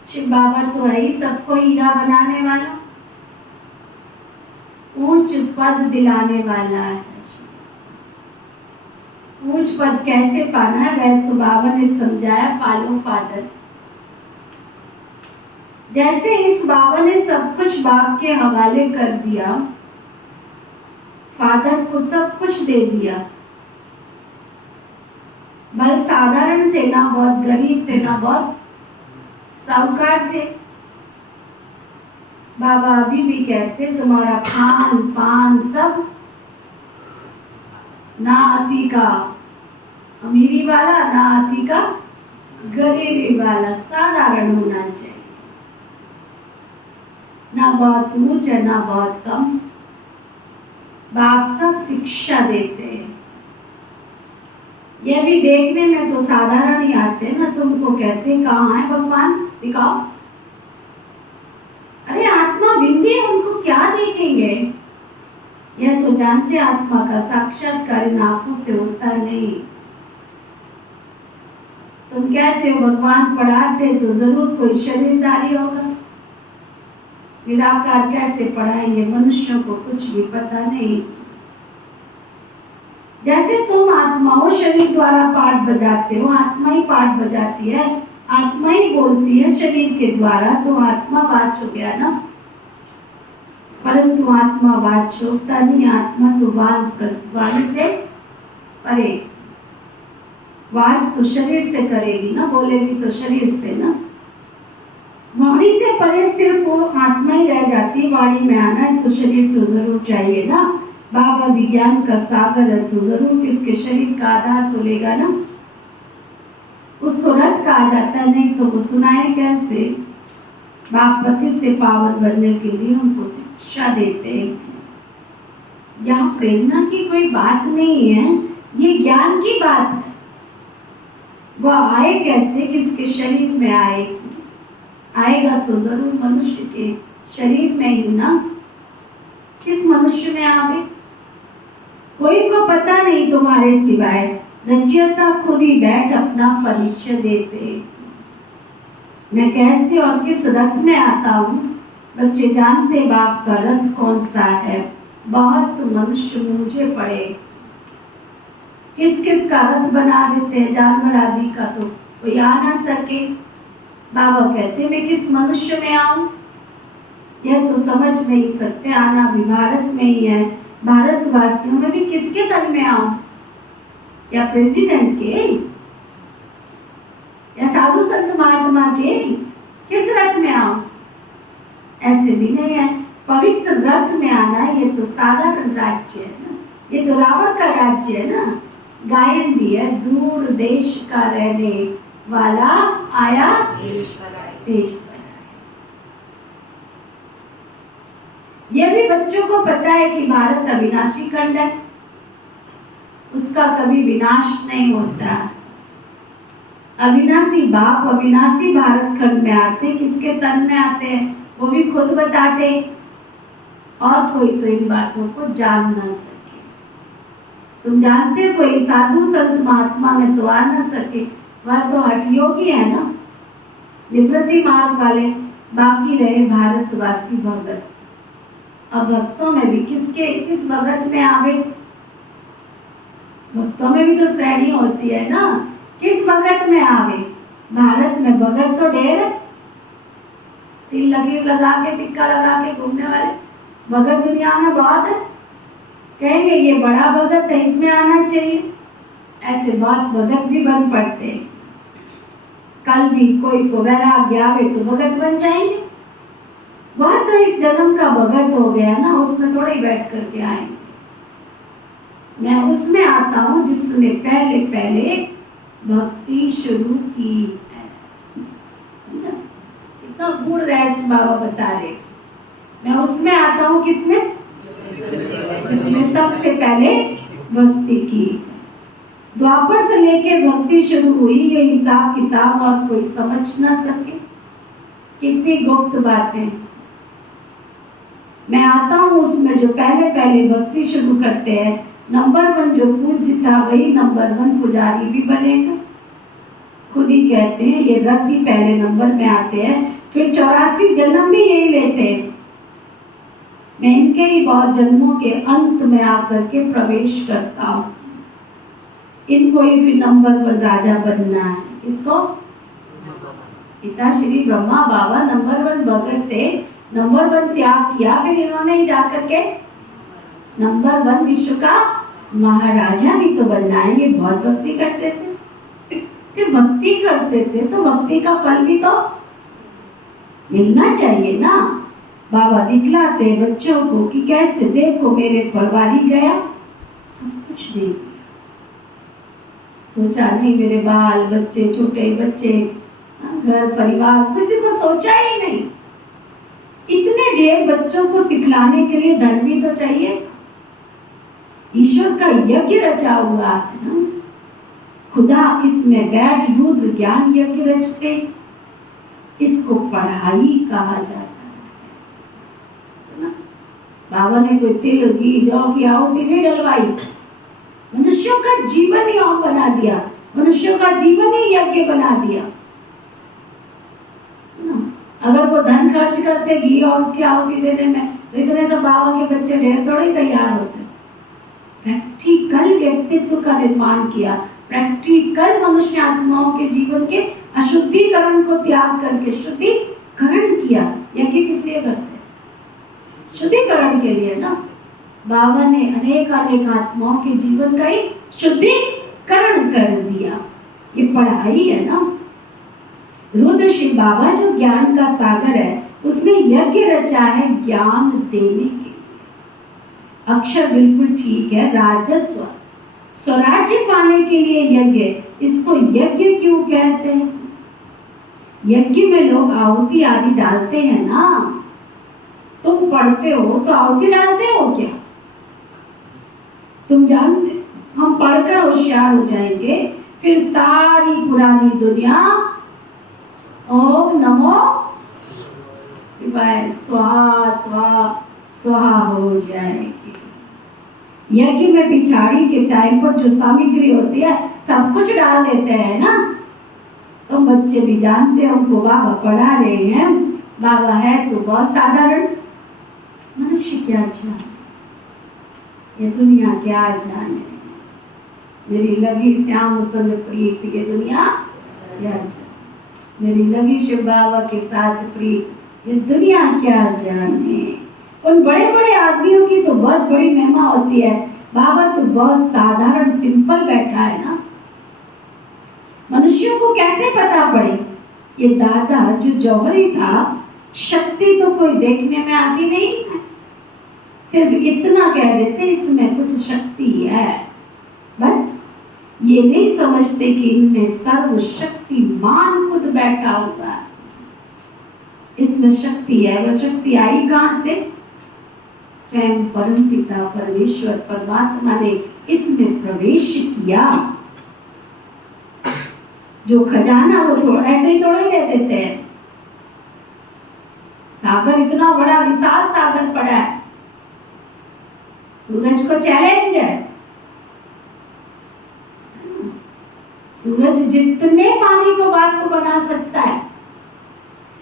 शिव बाबा तो है ही सबको हीरा बनाने वाला, ऊंच पद दिलाने वाला है। ऊंच पद कैसे पाना है वह तो बाबा ने समझाया, फॉलो फादर। जैसे इस बाबा ने सब कुछ बाप के हवाले कर दिया, फादर को सब कुछ दे दिया। बल साधारण थे ना, बहुत गरीब थे ना, बहुत साहूकार थे। बाबा अभी भी कहते तुम्हारा खान पान सब ना अति का अमीरी वाला, ना अति का गरीबी वाला, साधारण होना चाहिए, ना बहुत ऊंच है ना बहुत कम। बाप सब शिक्षा देते हैं। ये भी देखने में तो साधारण ही आते ना, तुमको कहते हैं कहाँ है भगवान, दिखाओ। अरे आत्मा बिंदी है, उनको क्या देखेंगे। यह तो जानते आत्मा का साक्षात्कार इन आंखों से होता नहीं। तुम कहते हो भगवान पढ़ाते तो जरूर कोई शरीरधारी होगा, निराकार कैसे पढ़ाएंगे, मनुष्यों को कुछ भी पता नहीं। जैसे तुम आत्माओं शरीर द्वारा पाठ बजाते हो, आत्मा ही पाठ बजाती है, आत्मा ही बोलती है शरीर के द्वारा, तो आत्मा बात हो गया ना। परंतु आत्मा वाद छोड़ता नहीं। आत्मा तो वाणी से परे, वाज तो शरीर से करेगी ना, बोलेगी तो शरीर से ना। वाणी से परे सिर्फ वो आत्मा ही रह जाती है। वाणी में आना है तो शरीर तो जरूर चाहिए ना। बाबा विज्ञान का सागर है तो जरूर किसके शरीर का आधार तो लेगा ना। उसको रथ कहा जाता है, नहीं तो वो सुनाए कैसे। बाप पति से पावन बनने के लिए उनको शिक्षा देते हैं। यहाँ प्रेरणा की कोई बात नहीं है, ये ज्ञान की बात है। वह आए कैसे, किसके शरीर में आए, आएगा तो जरूर मनुष्य के शरीर में ही ना। किस मनुष्य में आवे कोई को पता नहीं तुम्हारे सिवाय। रचयिता खुद ही बैठ अपना परिचय देते। मैं कैसे और किस रथ में आता हूँ, बच्चे जानते बाप का रथ कौन सा है। बहुत मनुष्य मुझे पड़े, किस किस का रथ बना देते हैं, जानवर आदि का तो कोई आ ना सके। बाबा कहते मैं किस मनुष्य में आऊं, यह तो समझ नहीं सकते। आना भी भारत में ही है, भारतवासियों में भी किसके तन में आऊं, क्या प्रेसिडेंट के या साधु संत महात्मा के, किस रथ में आऊं। ऐसे भी नहीं है, पवित्र रथ में आना ये तो साधारण राज्य है ना, ये तो रावण का राज्य है ना। गायन भी है, दूर देश का रहने वाला आया देश पर आया। यह भी बच्चों को पता है कि भारत अविनाशी खंड है, उसका कभी विनाश नहीं होता। अविनाशी बाप अविनाशी भारत खंड में आते, किसके तन में आते हैं वो भी खुद बताते, और कोई तो इन बातों को जान ना सके। तुम जानते हो कोई साधु संत महात्मा में तो आ ना सके, वह तो हठयोगी है ना, निवृत्ति मार्ग वाले। बाकी रहे भारतवासी भगत। अब भक्तों में भी किस भगत में आवे, भक्तों में भी तो श्रेणी होती है ना, किस भगत में आवे। भारत में भगत तो ढेर है, तिल लकीर लगा के टिक्का लगा के घूमने वाले भगत दुनिया में बहुत है। कहेंगे ये बड़ा भगत है, इसमें आना चाहिए, ऐसे बहुत भगत भी बन पड़ते हैं। कल भी कोई को वैराग्य आवे तो भगत बन जाएंगे। वह तो इस जन्म का भगत हो गया ना, उसमें थोड़े ही बैठ करके आएंगे। मैं उसमें आता हूँ जिसने पहले पहले भक्ति शुरू की है। इतना गुण रहस्य बाबा बता रहे। मैं उसमें आता हूँ किसने, जिसने सबसे पहले भक्ति की। द्वापर से लेके भक्ति शुरू हुई, ये हिसाब किताब और कोई समझ ना सके। कितनी गुप्त बातें। मैं आता हूँ उसमें जो पहले पहले भक्ति शुरू करते हैं। नंबर 1 जो पूज्य था वही नंबर 1 पुजारी भी बनेगा। खुद ही कहते हैं ये रथ ही पहले नंबर में आते हैं, फिर 84 जन्म भी यही लेते हैं। मैं इनके ही बहुत जन्मों के अंत में आकर के प्रवेश करता हूँ। इनको ही फिर नंबर 1 राजा बनना है। किसको? पिता श्री ब्रह्मा बाबा नंबर 1 भगत थे, नंबर 1 त्याग किया, फिर इन्होंने ही जाकर के नंबर 1 विश्व का महाराजा भी तो बनना है। ये बहुत भक्ति करते थे, फिर भक्ति करते थे तो भक्ति का फल भी तो मिलना चाहिए ना। बाबा दिखलाते बच्चों को कि कैसे देखो मेरे परवारी गया, सब कुछ दे दिया। सोचा नहीं मेरे बाल बच्चे, छोटे बच्चे, घर परिवार, किसी को सोचा ही नहीं। इतने ढेर बच्चों को सिखलाने के लिए धन भी तो चाहिए। ईश्वर का यज्ञ रचा हुआ है ना, खुदा इसमें बैठ रुद्र ज्ञान यज्ञ रचते, इसको पढ़ाई कहा जाता है ना। बाबा ने कोई तिल घी जौ की आहुति नहीं डलवाई, मनुष्यों का जीवन ही और बना दिया, मनुष्यों का जीवन ही यज्ञ बना दिया ना। अगर वो धन खर्च करते घी और उसकी आहुति देने में तो इतने सब बाबा के बच्चे ढेर थोड़े तैयार होते। प्रैक्टिकल व्यक्तित्व का निर्माण किया, प्रैक्टिकल मनुष्य आत्माओं के जीवन के अशुद्धिकरण को त्याग करके शुद्धिकरण किया। यज्ञ किस लिए करते हैं? शुद्धिकरण के लिए ना। बाबा ने अनेक आत्माओं के जीवन का ही शुद्धिकरण कर दिया। ये पढ़ाई है ना। रुद्र शिव बाबा जो ज्ञान का सागर है, उसने यज्ञ रचा है ज्ञान देने के लिए। अक्षर बिल्कुल ठीक है, राजस्व, स्वराज्य पाने के लिए यज्ञ। इसको यज्ञ क्यों कहते हैं? यज्ञ में लोग आहुति आदि डालते हैं ना। तुम पढ़ते हो तो आहुति डालते हो क्या? तुम जानते, हम पढ़कर होशियार हो जाएंगे, फिर सारी पुरानी दुनिया ओम नमो शिवाय स्वाहा स्वाहा स्वाहा हो जाएगी। यज्ञ में पिछाड़ी के टाइम पर जो सामग्री होती है सब कुछ डाल देते हैं ना। तो बच्चे भी जानते हैं, उनको बाबा पढ़ा रहे हैं। बाबा है तो बहुत साधारण मनुष्य, क्या जाने ये दुनिया, क्या जाने मेरी लगी श्याम संग प्रीत, ये दुनिया क्या जाने मेरी लगी शिव बाबा के साथ प्रीत, ये दुनिया क्या जाने। उन बड़े बड़े आदमियों की तो बहुत बड़ी महिमा होती है, बाबा तो बहुत साधारण सिंपल बैठा है ना। मनुष्यों को कैसे पता पड़े? ये दादा जो जौहरी था, शक्ति तो कोई देखने में आती नहीं है, सिर्फ इतना कह देते इसमें कुछ शक्ति है, बस। ये नहीं समझते कि इनमें सर्वशक्तिमान खुद बैठा हुआ है, इसमें शक्ति है। वह शक्ति आई कहां से? स्वयं परमपिता परमेश्वर परमात्मा ने इसमें प्रवेश किया। जो खजाना वो थोड़ा ऐसे ही थोड़े दे देते हैं। सागर इतना बड़ा विशाल सागर पड़ा है, सूरज को चैलेंज है। सूरज जितने पानी को वाष्प बना सकता है,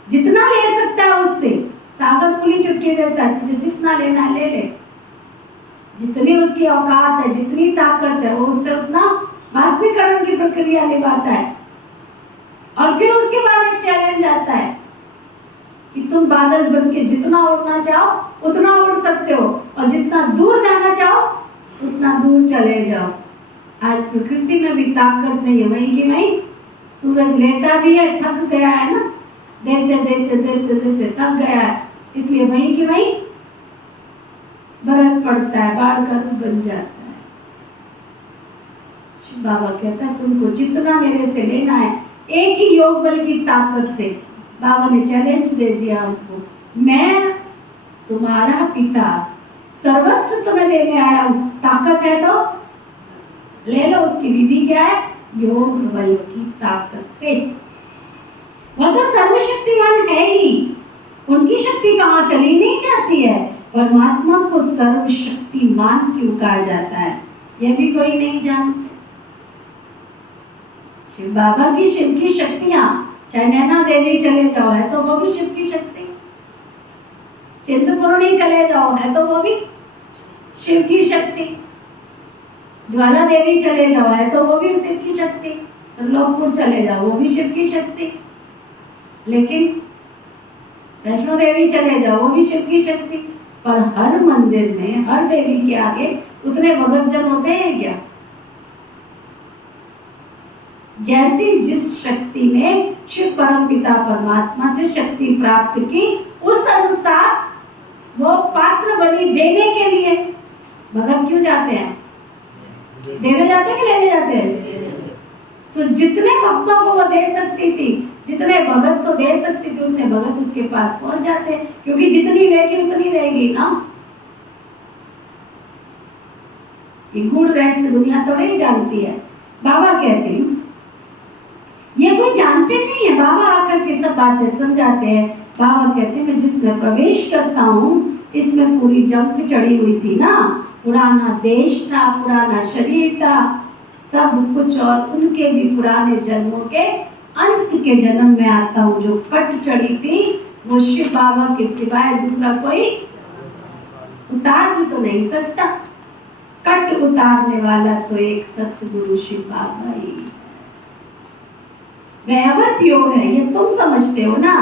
जितना ले सकता है उससे, सागर खुली चुटकी देता है, तुझे जितना लेना है ले ले। जितनी उसकी औकात है, जितनी ताकत है, वो उससे उतना वाष्पीकरण की प्रक्रिया निभाता है। और फिर उसके बाद एक चैलेंज आता है कि तुम बादल बन के जितना उड़ना चाहो उतना उड़ सकते हो, और जितना दूर जाना चाहो उतना दूर चले जाओ। आज प्रकृति में भी ताकत नहीं है, वहीं की वहीं सूरज लेता भी है, थक गया है ना, देते देते देते देते थक गया है, इसलिए वहीं की वहीं बरस पड़ता है, बाढ़ का रूप बन जाता है। शिव बाबा कहता है तुमको जितना मेरे से लेना है, एक ही योग बल की ताकत से। बाबा ने चैलेंज दे दिया हमको, मैं तुम्हारा पिता, सर्वस्व तुम्हें देने आया हूं, ताकत है तो ले लो। उसकी विधि क्या है? योग बल की ताकत से। वह तो सर्वशक्तिमान है ही, उनकी शक्ति कहाँ चली नहीं जाती है। परमात्मा को सर्वशक्तिमान क्यों कहा जाता है, यह भी कोई नहीं जानते। शिव बाबा की शिव की शक्तियां, चाहे नैना देवी चले जाओ है तो वो भी शिव की शक्ति, चिंतपूर्णी चले जाओ है तो वो भी शिव की शक्ति, ज्वाला देवी चले जाओ है तो वो भी शिव की शक्ति, त्रिलोकपुर चले जाओ वो भी शिव की शक्ति, लेकिन वैष्णो देवी चले जाओ वो भी शिव की शक्ति। पर हर मंदिर में हर देवी के आगे उतने भगत जन होते हैं क्या? जैसी जिस शक्ति ने शिव परम पिता परमात्मा से शक्ति प्राप्त की, उस अनुसार वो पात्र बनी देने के लिए। भगत क्यों जाते हैं? देने जाते हैं कि लेने जाते हैं? तो जितने भक्तों को वो दे सकती थी, जितने भगत को दे सकती थी, उतने भगत उसके पास पहुंच जाते हैं, क्योंकि जितनी लेगी उतनी रहेगी ना। ये गूढ़ रहस्य दुनिया तो नहीं जानती है। बाबा कहते हैं ये कोई जानते नहीं है, बाबा आकर के सब बातें समझाते हैं। बाबा कहते हैं मैं जिसमें प्रवेश करता हूँ, इसमें पूरी जंग चढ़ी हुई थी ना, पुराना देश था, पुराना शरीर था, सब कुछ, और उनके भी पुराने जन्मों के अंत के जन्म में आता हूँ। जो कट चढ़ी थी वो शिव बाबा के सिवाय दूसरा कोई उतार भी तो नहीं सकता। कट उतारने वाला तो एक सतगुरु शिव बाबा ही है। वह एवर प्योर है, ये तुम समझते हो ना,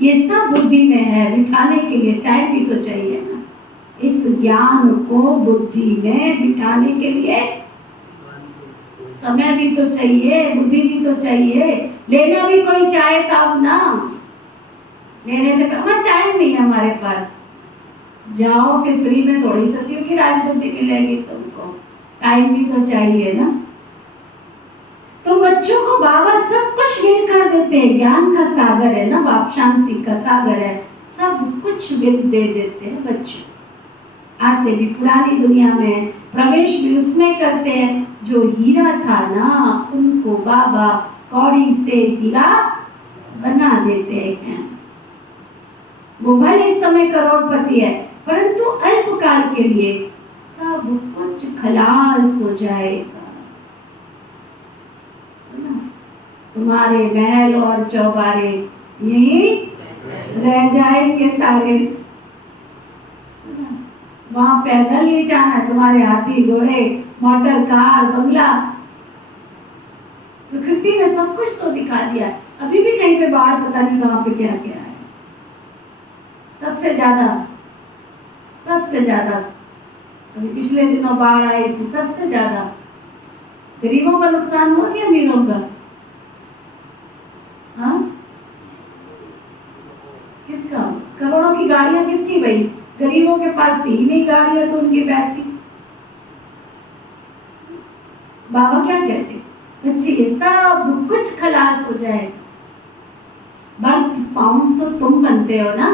ये सब बुद्धि में है, बिठाने के लिए टाइम भी तो चाहिए ना। इस ज्ञान को बुद्धि में बिठाने के लिए समय भी तो चाहिए, बुद्धि भी तो चाहिए। लेना भी कोई चाहे तब ना, लेने से टाइम नहीं है हमारे पास। जाओ फिर फ्री में थोड़ी सकती हो कि राजगद्दी मिलेगी तुमको, टाइम भी तो चाहिए ना। तो बच्चों को बाबा सब कुछ विल कर देते हैं, ज्ञान का सागर है ना बाप, शांति का सागर है, सब कुछ विल दे देते हैं बच्चों। आते भी पुरानी दुनिया में, प्रवेश भी उसमें करते हैं। जो हीरा था ना, उनको बाबा कौड़ी से हीरा बना देते हैं। वो भले इस समय करोड़पति है, परंतु अल्पकाल के लिए सब कुछ खलास हो जाएगा। तुम्हारे महल और चौबारे यही रह जाएंगे सारे। वहां पैदल ही जाना, तुम्हारे हाथी घोड़े मोटर कार बंगला, प्रकृति ने सब कुछ तो दिखा दिया। अभी भी कहीं पे बाढ़ पता नहीं कहाँ पे क्या क्या है। सबसे ज्यादा अभी पिछले दिनों बाढ़ आई थी, सबसे ज्यादा गरीबों का नुकसान हो गया, अमीरों का? हाँ, किसका? करोड़ों की गाड़ियां किसकी भाई? गरीबों के पास थी ही नहीं गाड़ियां, तो उनकी बैठ थी। बाबा क्या कहते? बच्चे ये सब कुछ खलास हो जाए। बर्थ पाउंड तो तुम बनते हो ना,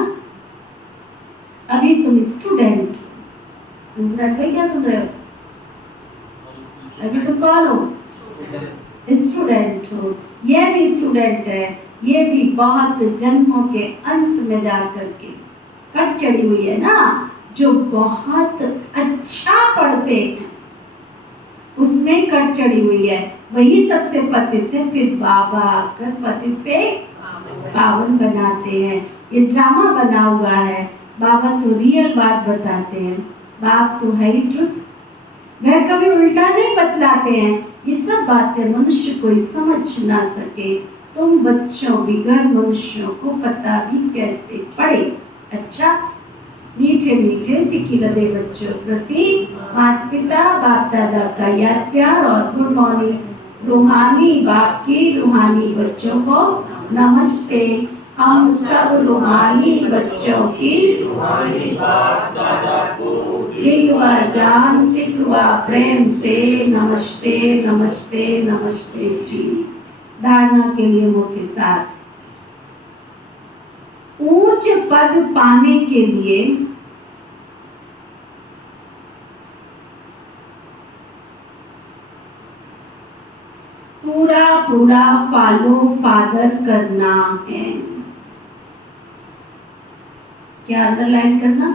अभी तुम स्टूडेंट हो। हंसराज भाई क्या सुन रहे हो? अभी तुम कौन हो? स्टूडेंट हो। ये भी स्टूडेंट है, ये भी बहुत जन्मों के अंत में जा करके कट चढ़ी हुई है ना। जो बहुत अच्छा पढ़ते हैं उसमें कट चढ़ी हुई है, वही सबसे पतित है। फिर बाबा आकर पतित से पावन बनाते हैं। ये ड्रामा बना हुआ है, बाबा तो रियल बात बताते हैं। बाप तो है ही ट्रुथ, वह कभी उल्टा नहीं बतलाते हैं। ये सब बातें मनुष्य कोई समझ ना सके, तुम बच्चों बिगड़ मनुष्यों को पता भी कैसे पड़े। अच्छा, मीठे मीठे सिखी लदे बच्चों प्रति माता पिता बाप दादा का याद प्यार और गुड मॉर्निंग। रूहानी बाप की रूहानी बच्चों को नमस्ते। हम सब रूहानी बच्चों की रूहानी बाप दादा को दिल व जान सिख व प्रेम से नमस्ते नमस्ते नमस्ते जी। धारणा के लिए मुख्य सार, ऊंच पद पाने के लिए पूरा पूरा फॉलो फादर करना है। क्या अंडरलाइन करना?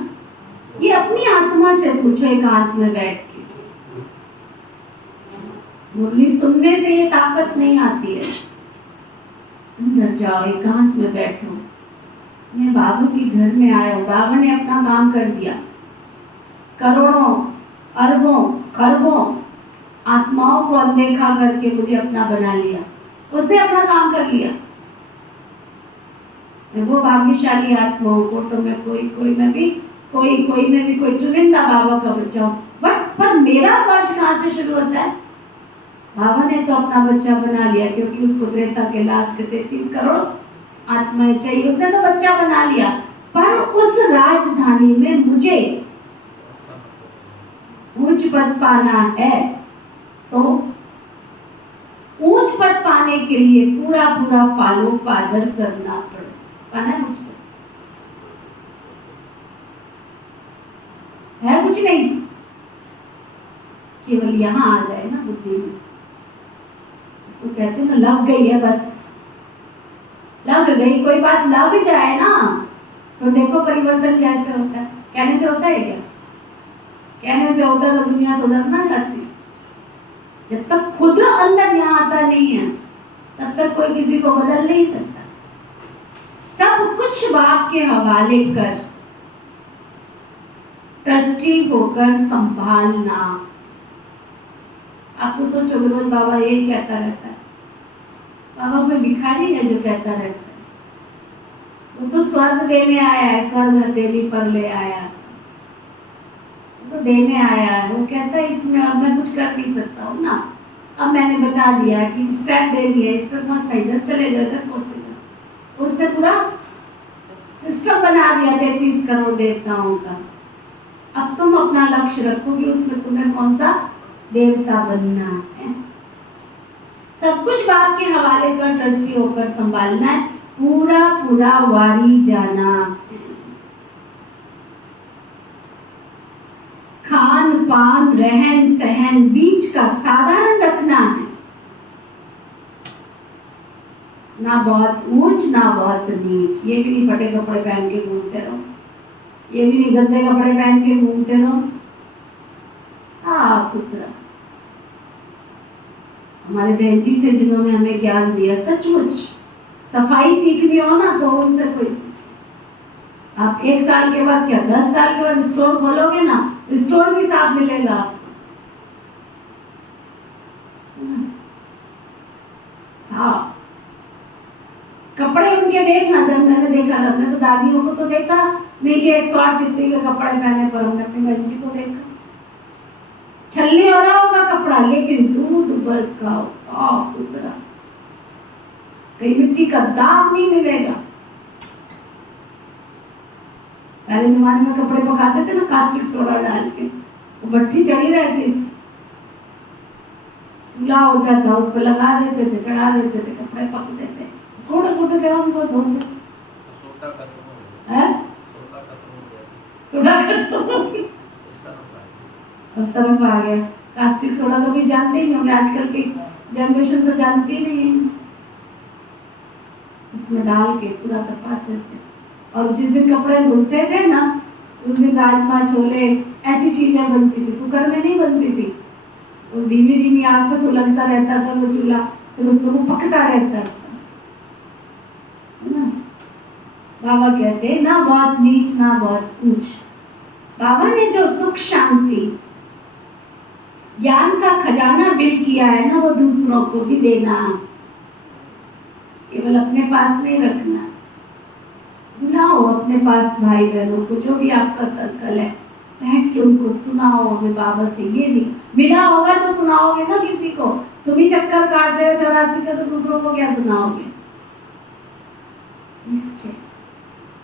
ये अपनी आत्मा से पूछो एकांत में बैठ के। मुरली सुनने से ये ताकत नहीं आती है। अंदर जाओ, एकांत में बैठो। मैं बाबा के घर में आया हूँ, बाबा ने अपना काम कर दिया। करोड़ों अरबों खरबों आत्माओं को अनदेखा करके मुझे अपना बना लिया, उसने अपना काम कर लिया। वो भाग्यशाली आत्माओं फोटो में कोई में भी कोई चुनिंदा बाबा का बच्चा हो। बट पर मेरा फर्ज कहाँ से शुरू होता है? बाबा ने तो अपना बच्चा बना लिया, क्योंकि उसको त्रेता के लास्ट के 33 करोड़ आत्माएं चाहिए, उसने तो बच्चा बना लिया। पर उस राजधानी में मुझे ऊंच पद पाना है, तो ऊंच पद पाने के लिए पूरा पूरा फॉलो फादर करना पड़े। पाना है ऊंच पद? है कुछ नहीं, केवल यहाँ आ जाए ना बुद्धि में। इसको कहते हैं ना, लग गई है, बस लग गई। कोई बात लग जाए ना, तो देखो परिवर्तन कैसे होता है। कहने से होता है क्या? कहने से होता तो दुनिया सुधरना जाती। जब तक खुद अंदर यहाँ आता नहीं है, तब तक कोई किसी को बदल नहीं सकता। सब कुछ बाप के हवाले कर, ट्रस्टी होकर संभालना। आप तो सोचो रोज बाबा यही कहता रहता है। बाबा कोई भिखारी है जो कहता रहता है? वो तो स्वर्ग देने आया है, स्वर्ग हथेली पर ले आया। देने आया है, वो कहता है इसमें अब मैं कुछ कर नहीं सकता हूँ ना, अब मैंने बता दिया कि स्टेप दे दिया, इस पर पहुँच इधर चले जाओ, इधर पहुँचे जाओ, उसने पूरा सिस्टम बना दिया 33 करोड़ देवताओं का। अब तुम अपना लक्ष्य रखोगे, उसमें तुम्हें कौन सा देवता बनना है। सब कुछ बाप के हवाले कर ट्रस्टी होकर संभालना है, पूरा पूरा वारी जाना है। खान पान रहन सहन बीच का साधारण रखना है, ना बहुत ऊंच ना बहुत नीच। ये भी नहीं फटे कपड़े पहन के घूमते रहो, ये भी नहीं गंदे कपड़े पहन के घूमते रहो, साफ सुथरा। हमारे बहन जी थे जिन्होंने हमें ज्ञान दिया, सचमुच सफाई सीखनी हो ना तो उनसे कोई आप 1 साल के बाद क्या 10 साल के बाद स्टोर खोलोगे ना, स्टोर भी साफ मिलेगा आपको, साफ। कपड़े उनके देखना, जब मैंने देखा था, मैं तो दादियों को तो देखा नहीं कि 108 चित्ती के कपड़े पहने पर, हमने अपनी बहन जी को देखा छल्ली हो रहा होगा कपड़ा, लेकिन दूध भर का साफ सुथरा, कहीं मिट्टी का दाग नहीं मिलेगा। पहले जमाने में कपड़े पकाते थे ना कास्टिक सोडा डाल के, वो भट्टी चढ़ी रहती थी, चूल्हा होता था, उस पर लगा देते थे, चढ़ा देते थे, कपड़े पकते थे, घुट घुट के हमको धोते। सोडा खत्म हो गया, अब सरफ आ गया। कास्टिक सोडा तो कोई जानते ही नहीं होंगे, आजकल की जनरेशन तो जानती नहीं है। इसमें डाल के पूरा तपाते थे, और जिस दिन कपड़े धुलते थे ना उस दिन राजमा छोले ऐसी चीजें बनती थी, कुकर में नहीं बनती थी, वो धीमी धीमी आग पे सुलगता रहता था वो चूल्हा, फिर उसमें वो पकता रहता था ना। बाबा कहते ना बहुत नीच ना बहुत ऊंच। बाबा ने जो सुख शांति ज्ञान का खजाना बिल्ड किया है ना, वो दूसरों को भी देना, केवल अपने पास नहीं रखना। बुलाओ अपने पास भाई बहनों को, जो भी आपका सर्कल है, बैठ के उनको सुनाओ हमें बाबा से। ये भी मिला होगा तो सुनाओगे ना किसी को, तुम ही चक्कर काट रहे हो 84 का, तो दूसरों को क्या सुनाओगे। निश्चय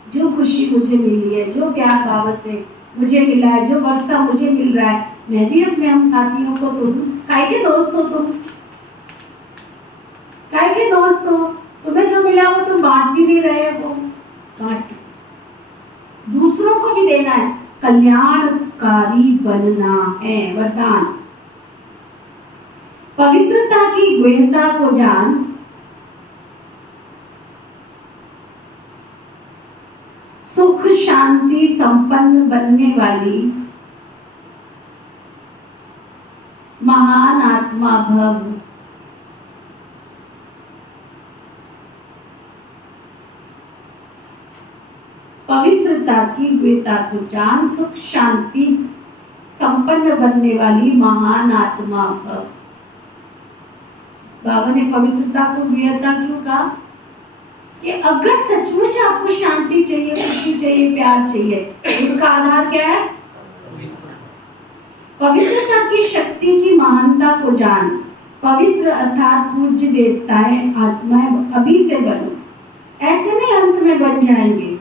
जो खुशी मुझे मिली है, जो प्यार बाबा से मुझे मिला है, जो वर्षा मुझे मिल रहा है, मैं भी अपने हम साथियों को तो दूं। काय के दोस्त हो तुम, काय के दोस्त हो, तुम्हें जो मिला वो तुम बांट भी नहीं रहे हो, बांट दूसरों को भी देना है, कल्याणकारी बनना है वरदान। पवित्रता की गुह्यता को जान, सुख शांति संपन्न बनने वाली महान आत्मा भव। पवित्रता की गुह्यता को जान, सुख शांति संपन्न बनने वाली महान आत्मा भव। बाबा ने पवित्रता को गुह्यता क्यों कहा कि अगर सचमुच आपको शांति चाहिए, खुशी चाहिए, प्यार चाहिए, उसका आधार क्या है? पवित्रता की शक्ति की महानता को जान। पवित्र अर्थात पूज्य देवताएं आत्माएं अभी से बनो, ऐसे नहीं अंत में बन जाएंगे।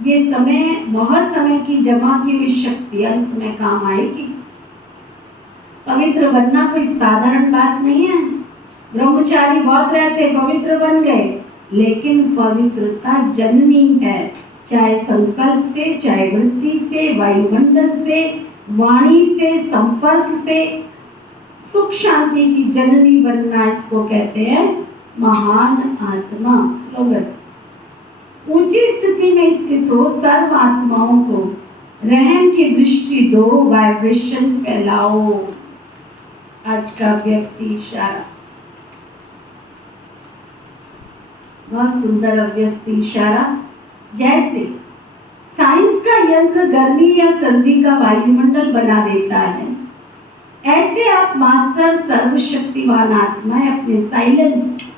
ये समय, बहुत समय की जमा की हुई शक्ति अंत में काम आएगी। पवित्र बनना कोई साधारण बात नहीं है। ब्रह्मचारी बहुत रहते, पवित्र बन गए, लेकिन पवित्रता जननी है, चाहे संकल्प से, चाहे वृत्ति से, वायुमंडल से, वाणी से, संपर्क से। सुख शांति की जननी बनना, इसको कहते हैं महान आत्मा। स्लोगन, ऊंची स्थिति में स्थित हो सर्व आत्माओं को रहम की दृष्टि दो, वाइब्रेशन फैलाओ। आज का व्यक्ति इशारा, बहुत सुंदर अव्यक्ति इशारा। जैसे साइंस का यंत्र गर्मी या सर्दी का वायुमंडल बना देता है, ऐसे आप मास्टर सर्वशक्तिवान आत्माएं अपने साइलेंस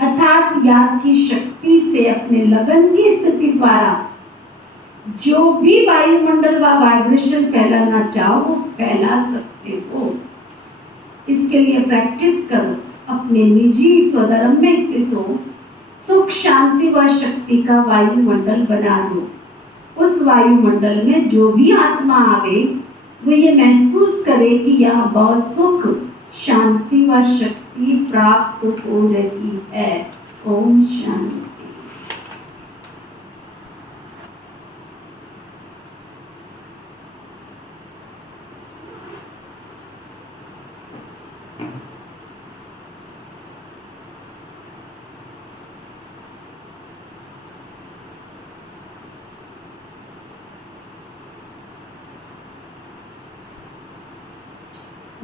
अर्थात याद की शक्ति से, अपने लगन की स्थिति द्वारा जो भी वायुमंडल व वाइब्रेशन फैलाना चाहो वो फैला सकते हो। इसके लिए प्रैक्टिस करो। अपने निजी स्वधर्म में स्थित हो, सुख शांति व शक्ति का वायुमंडल बना दो। उस वायुमंडल में जो भी आत्मा आवे वो ये महसूस करे कि यहाँ बहुत सुख शांति व शक्ति प्राप्त हो रही है। ओम शांति।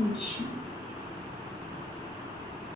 ओम शांति।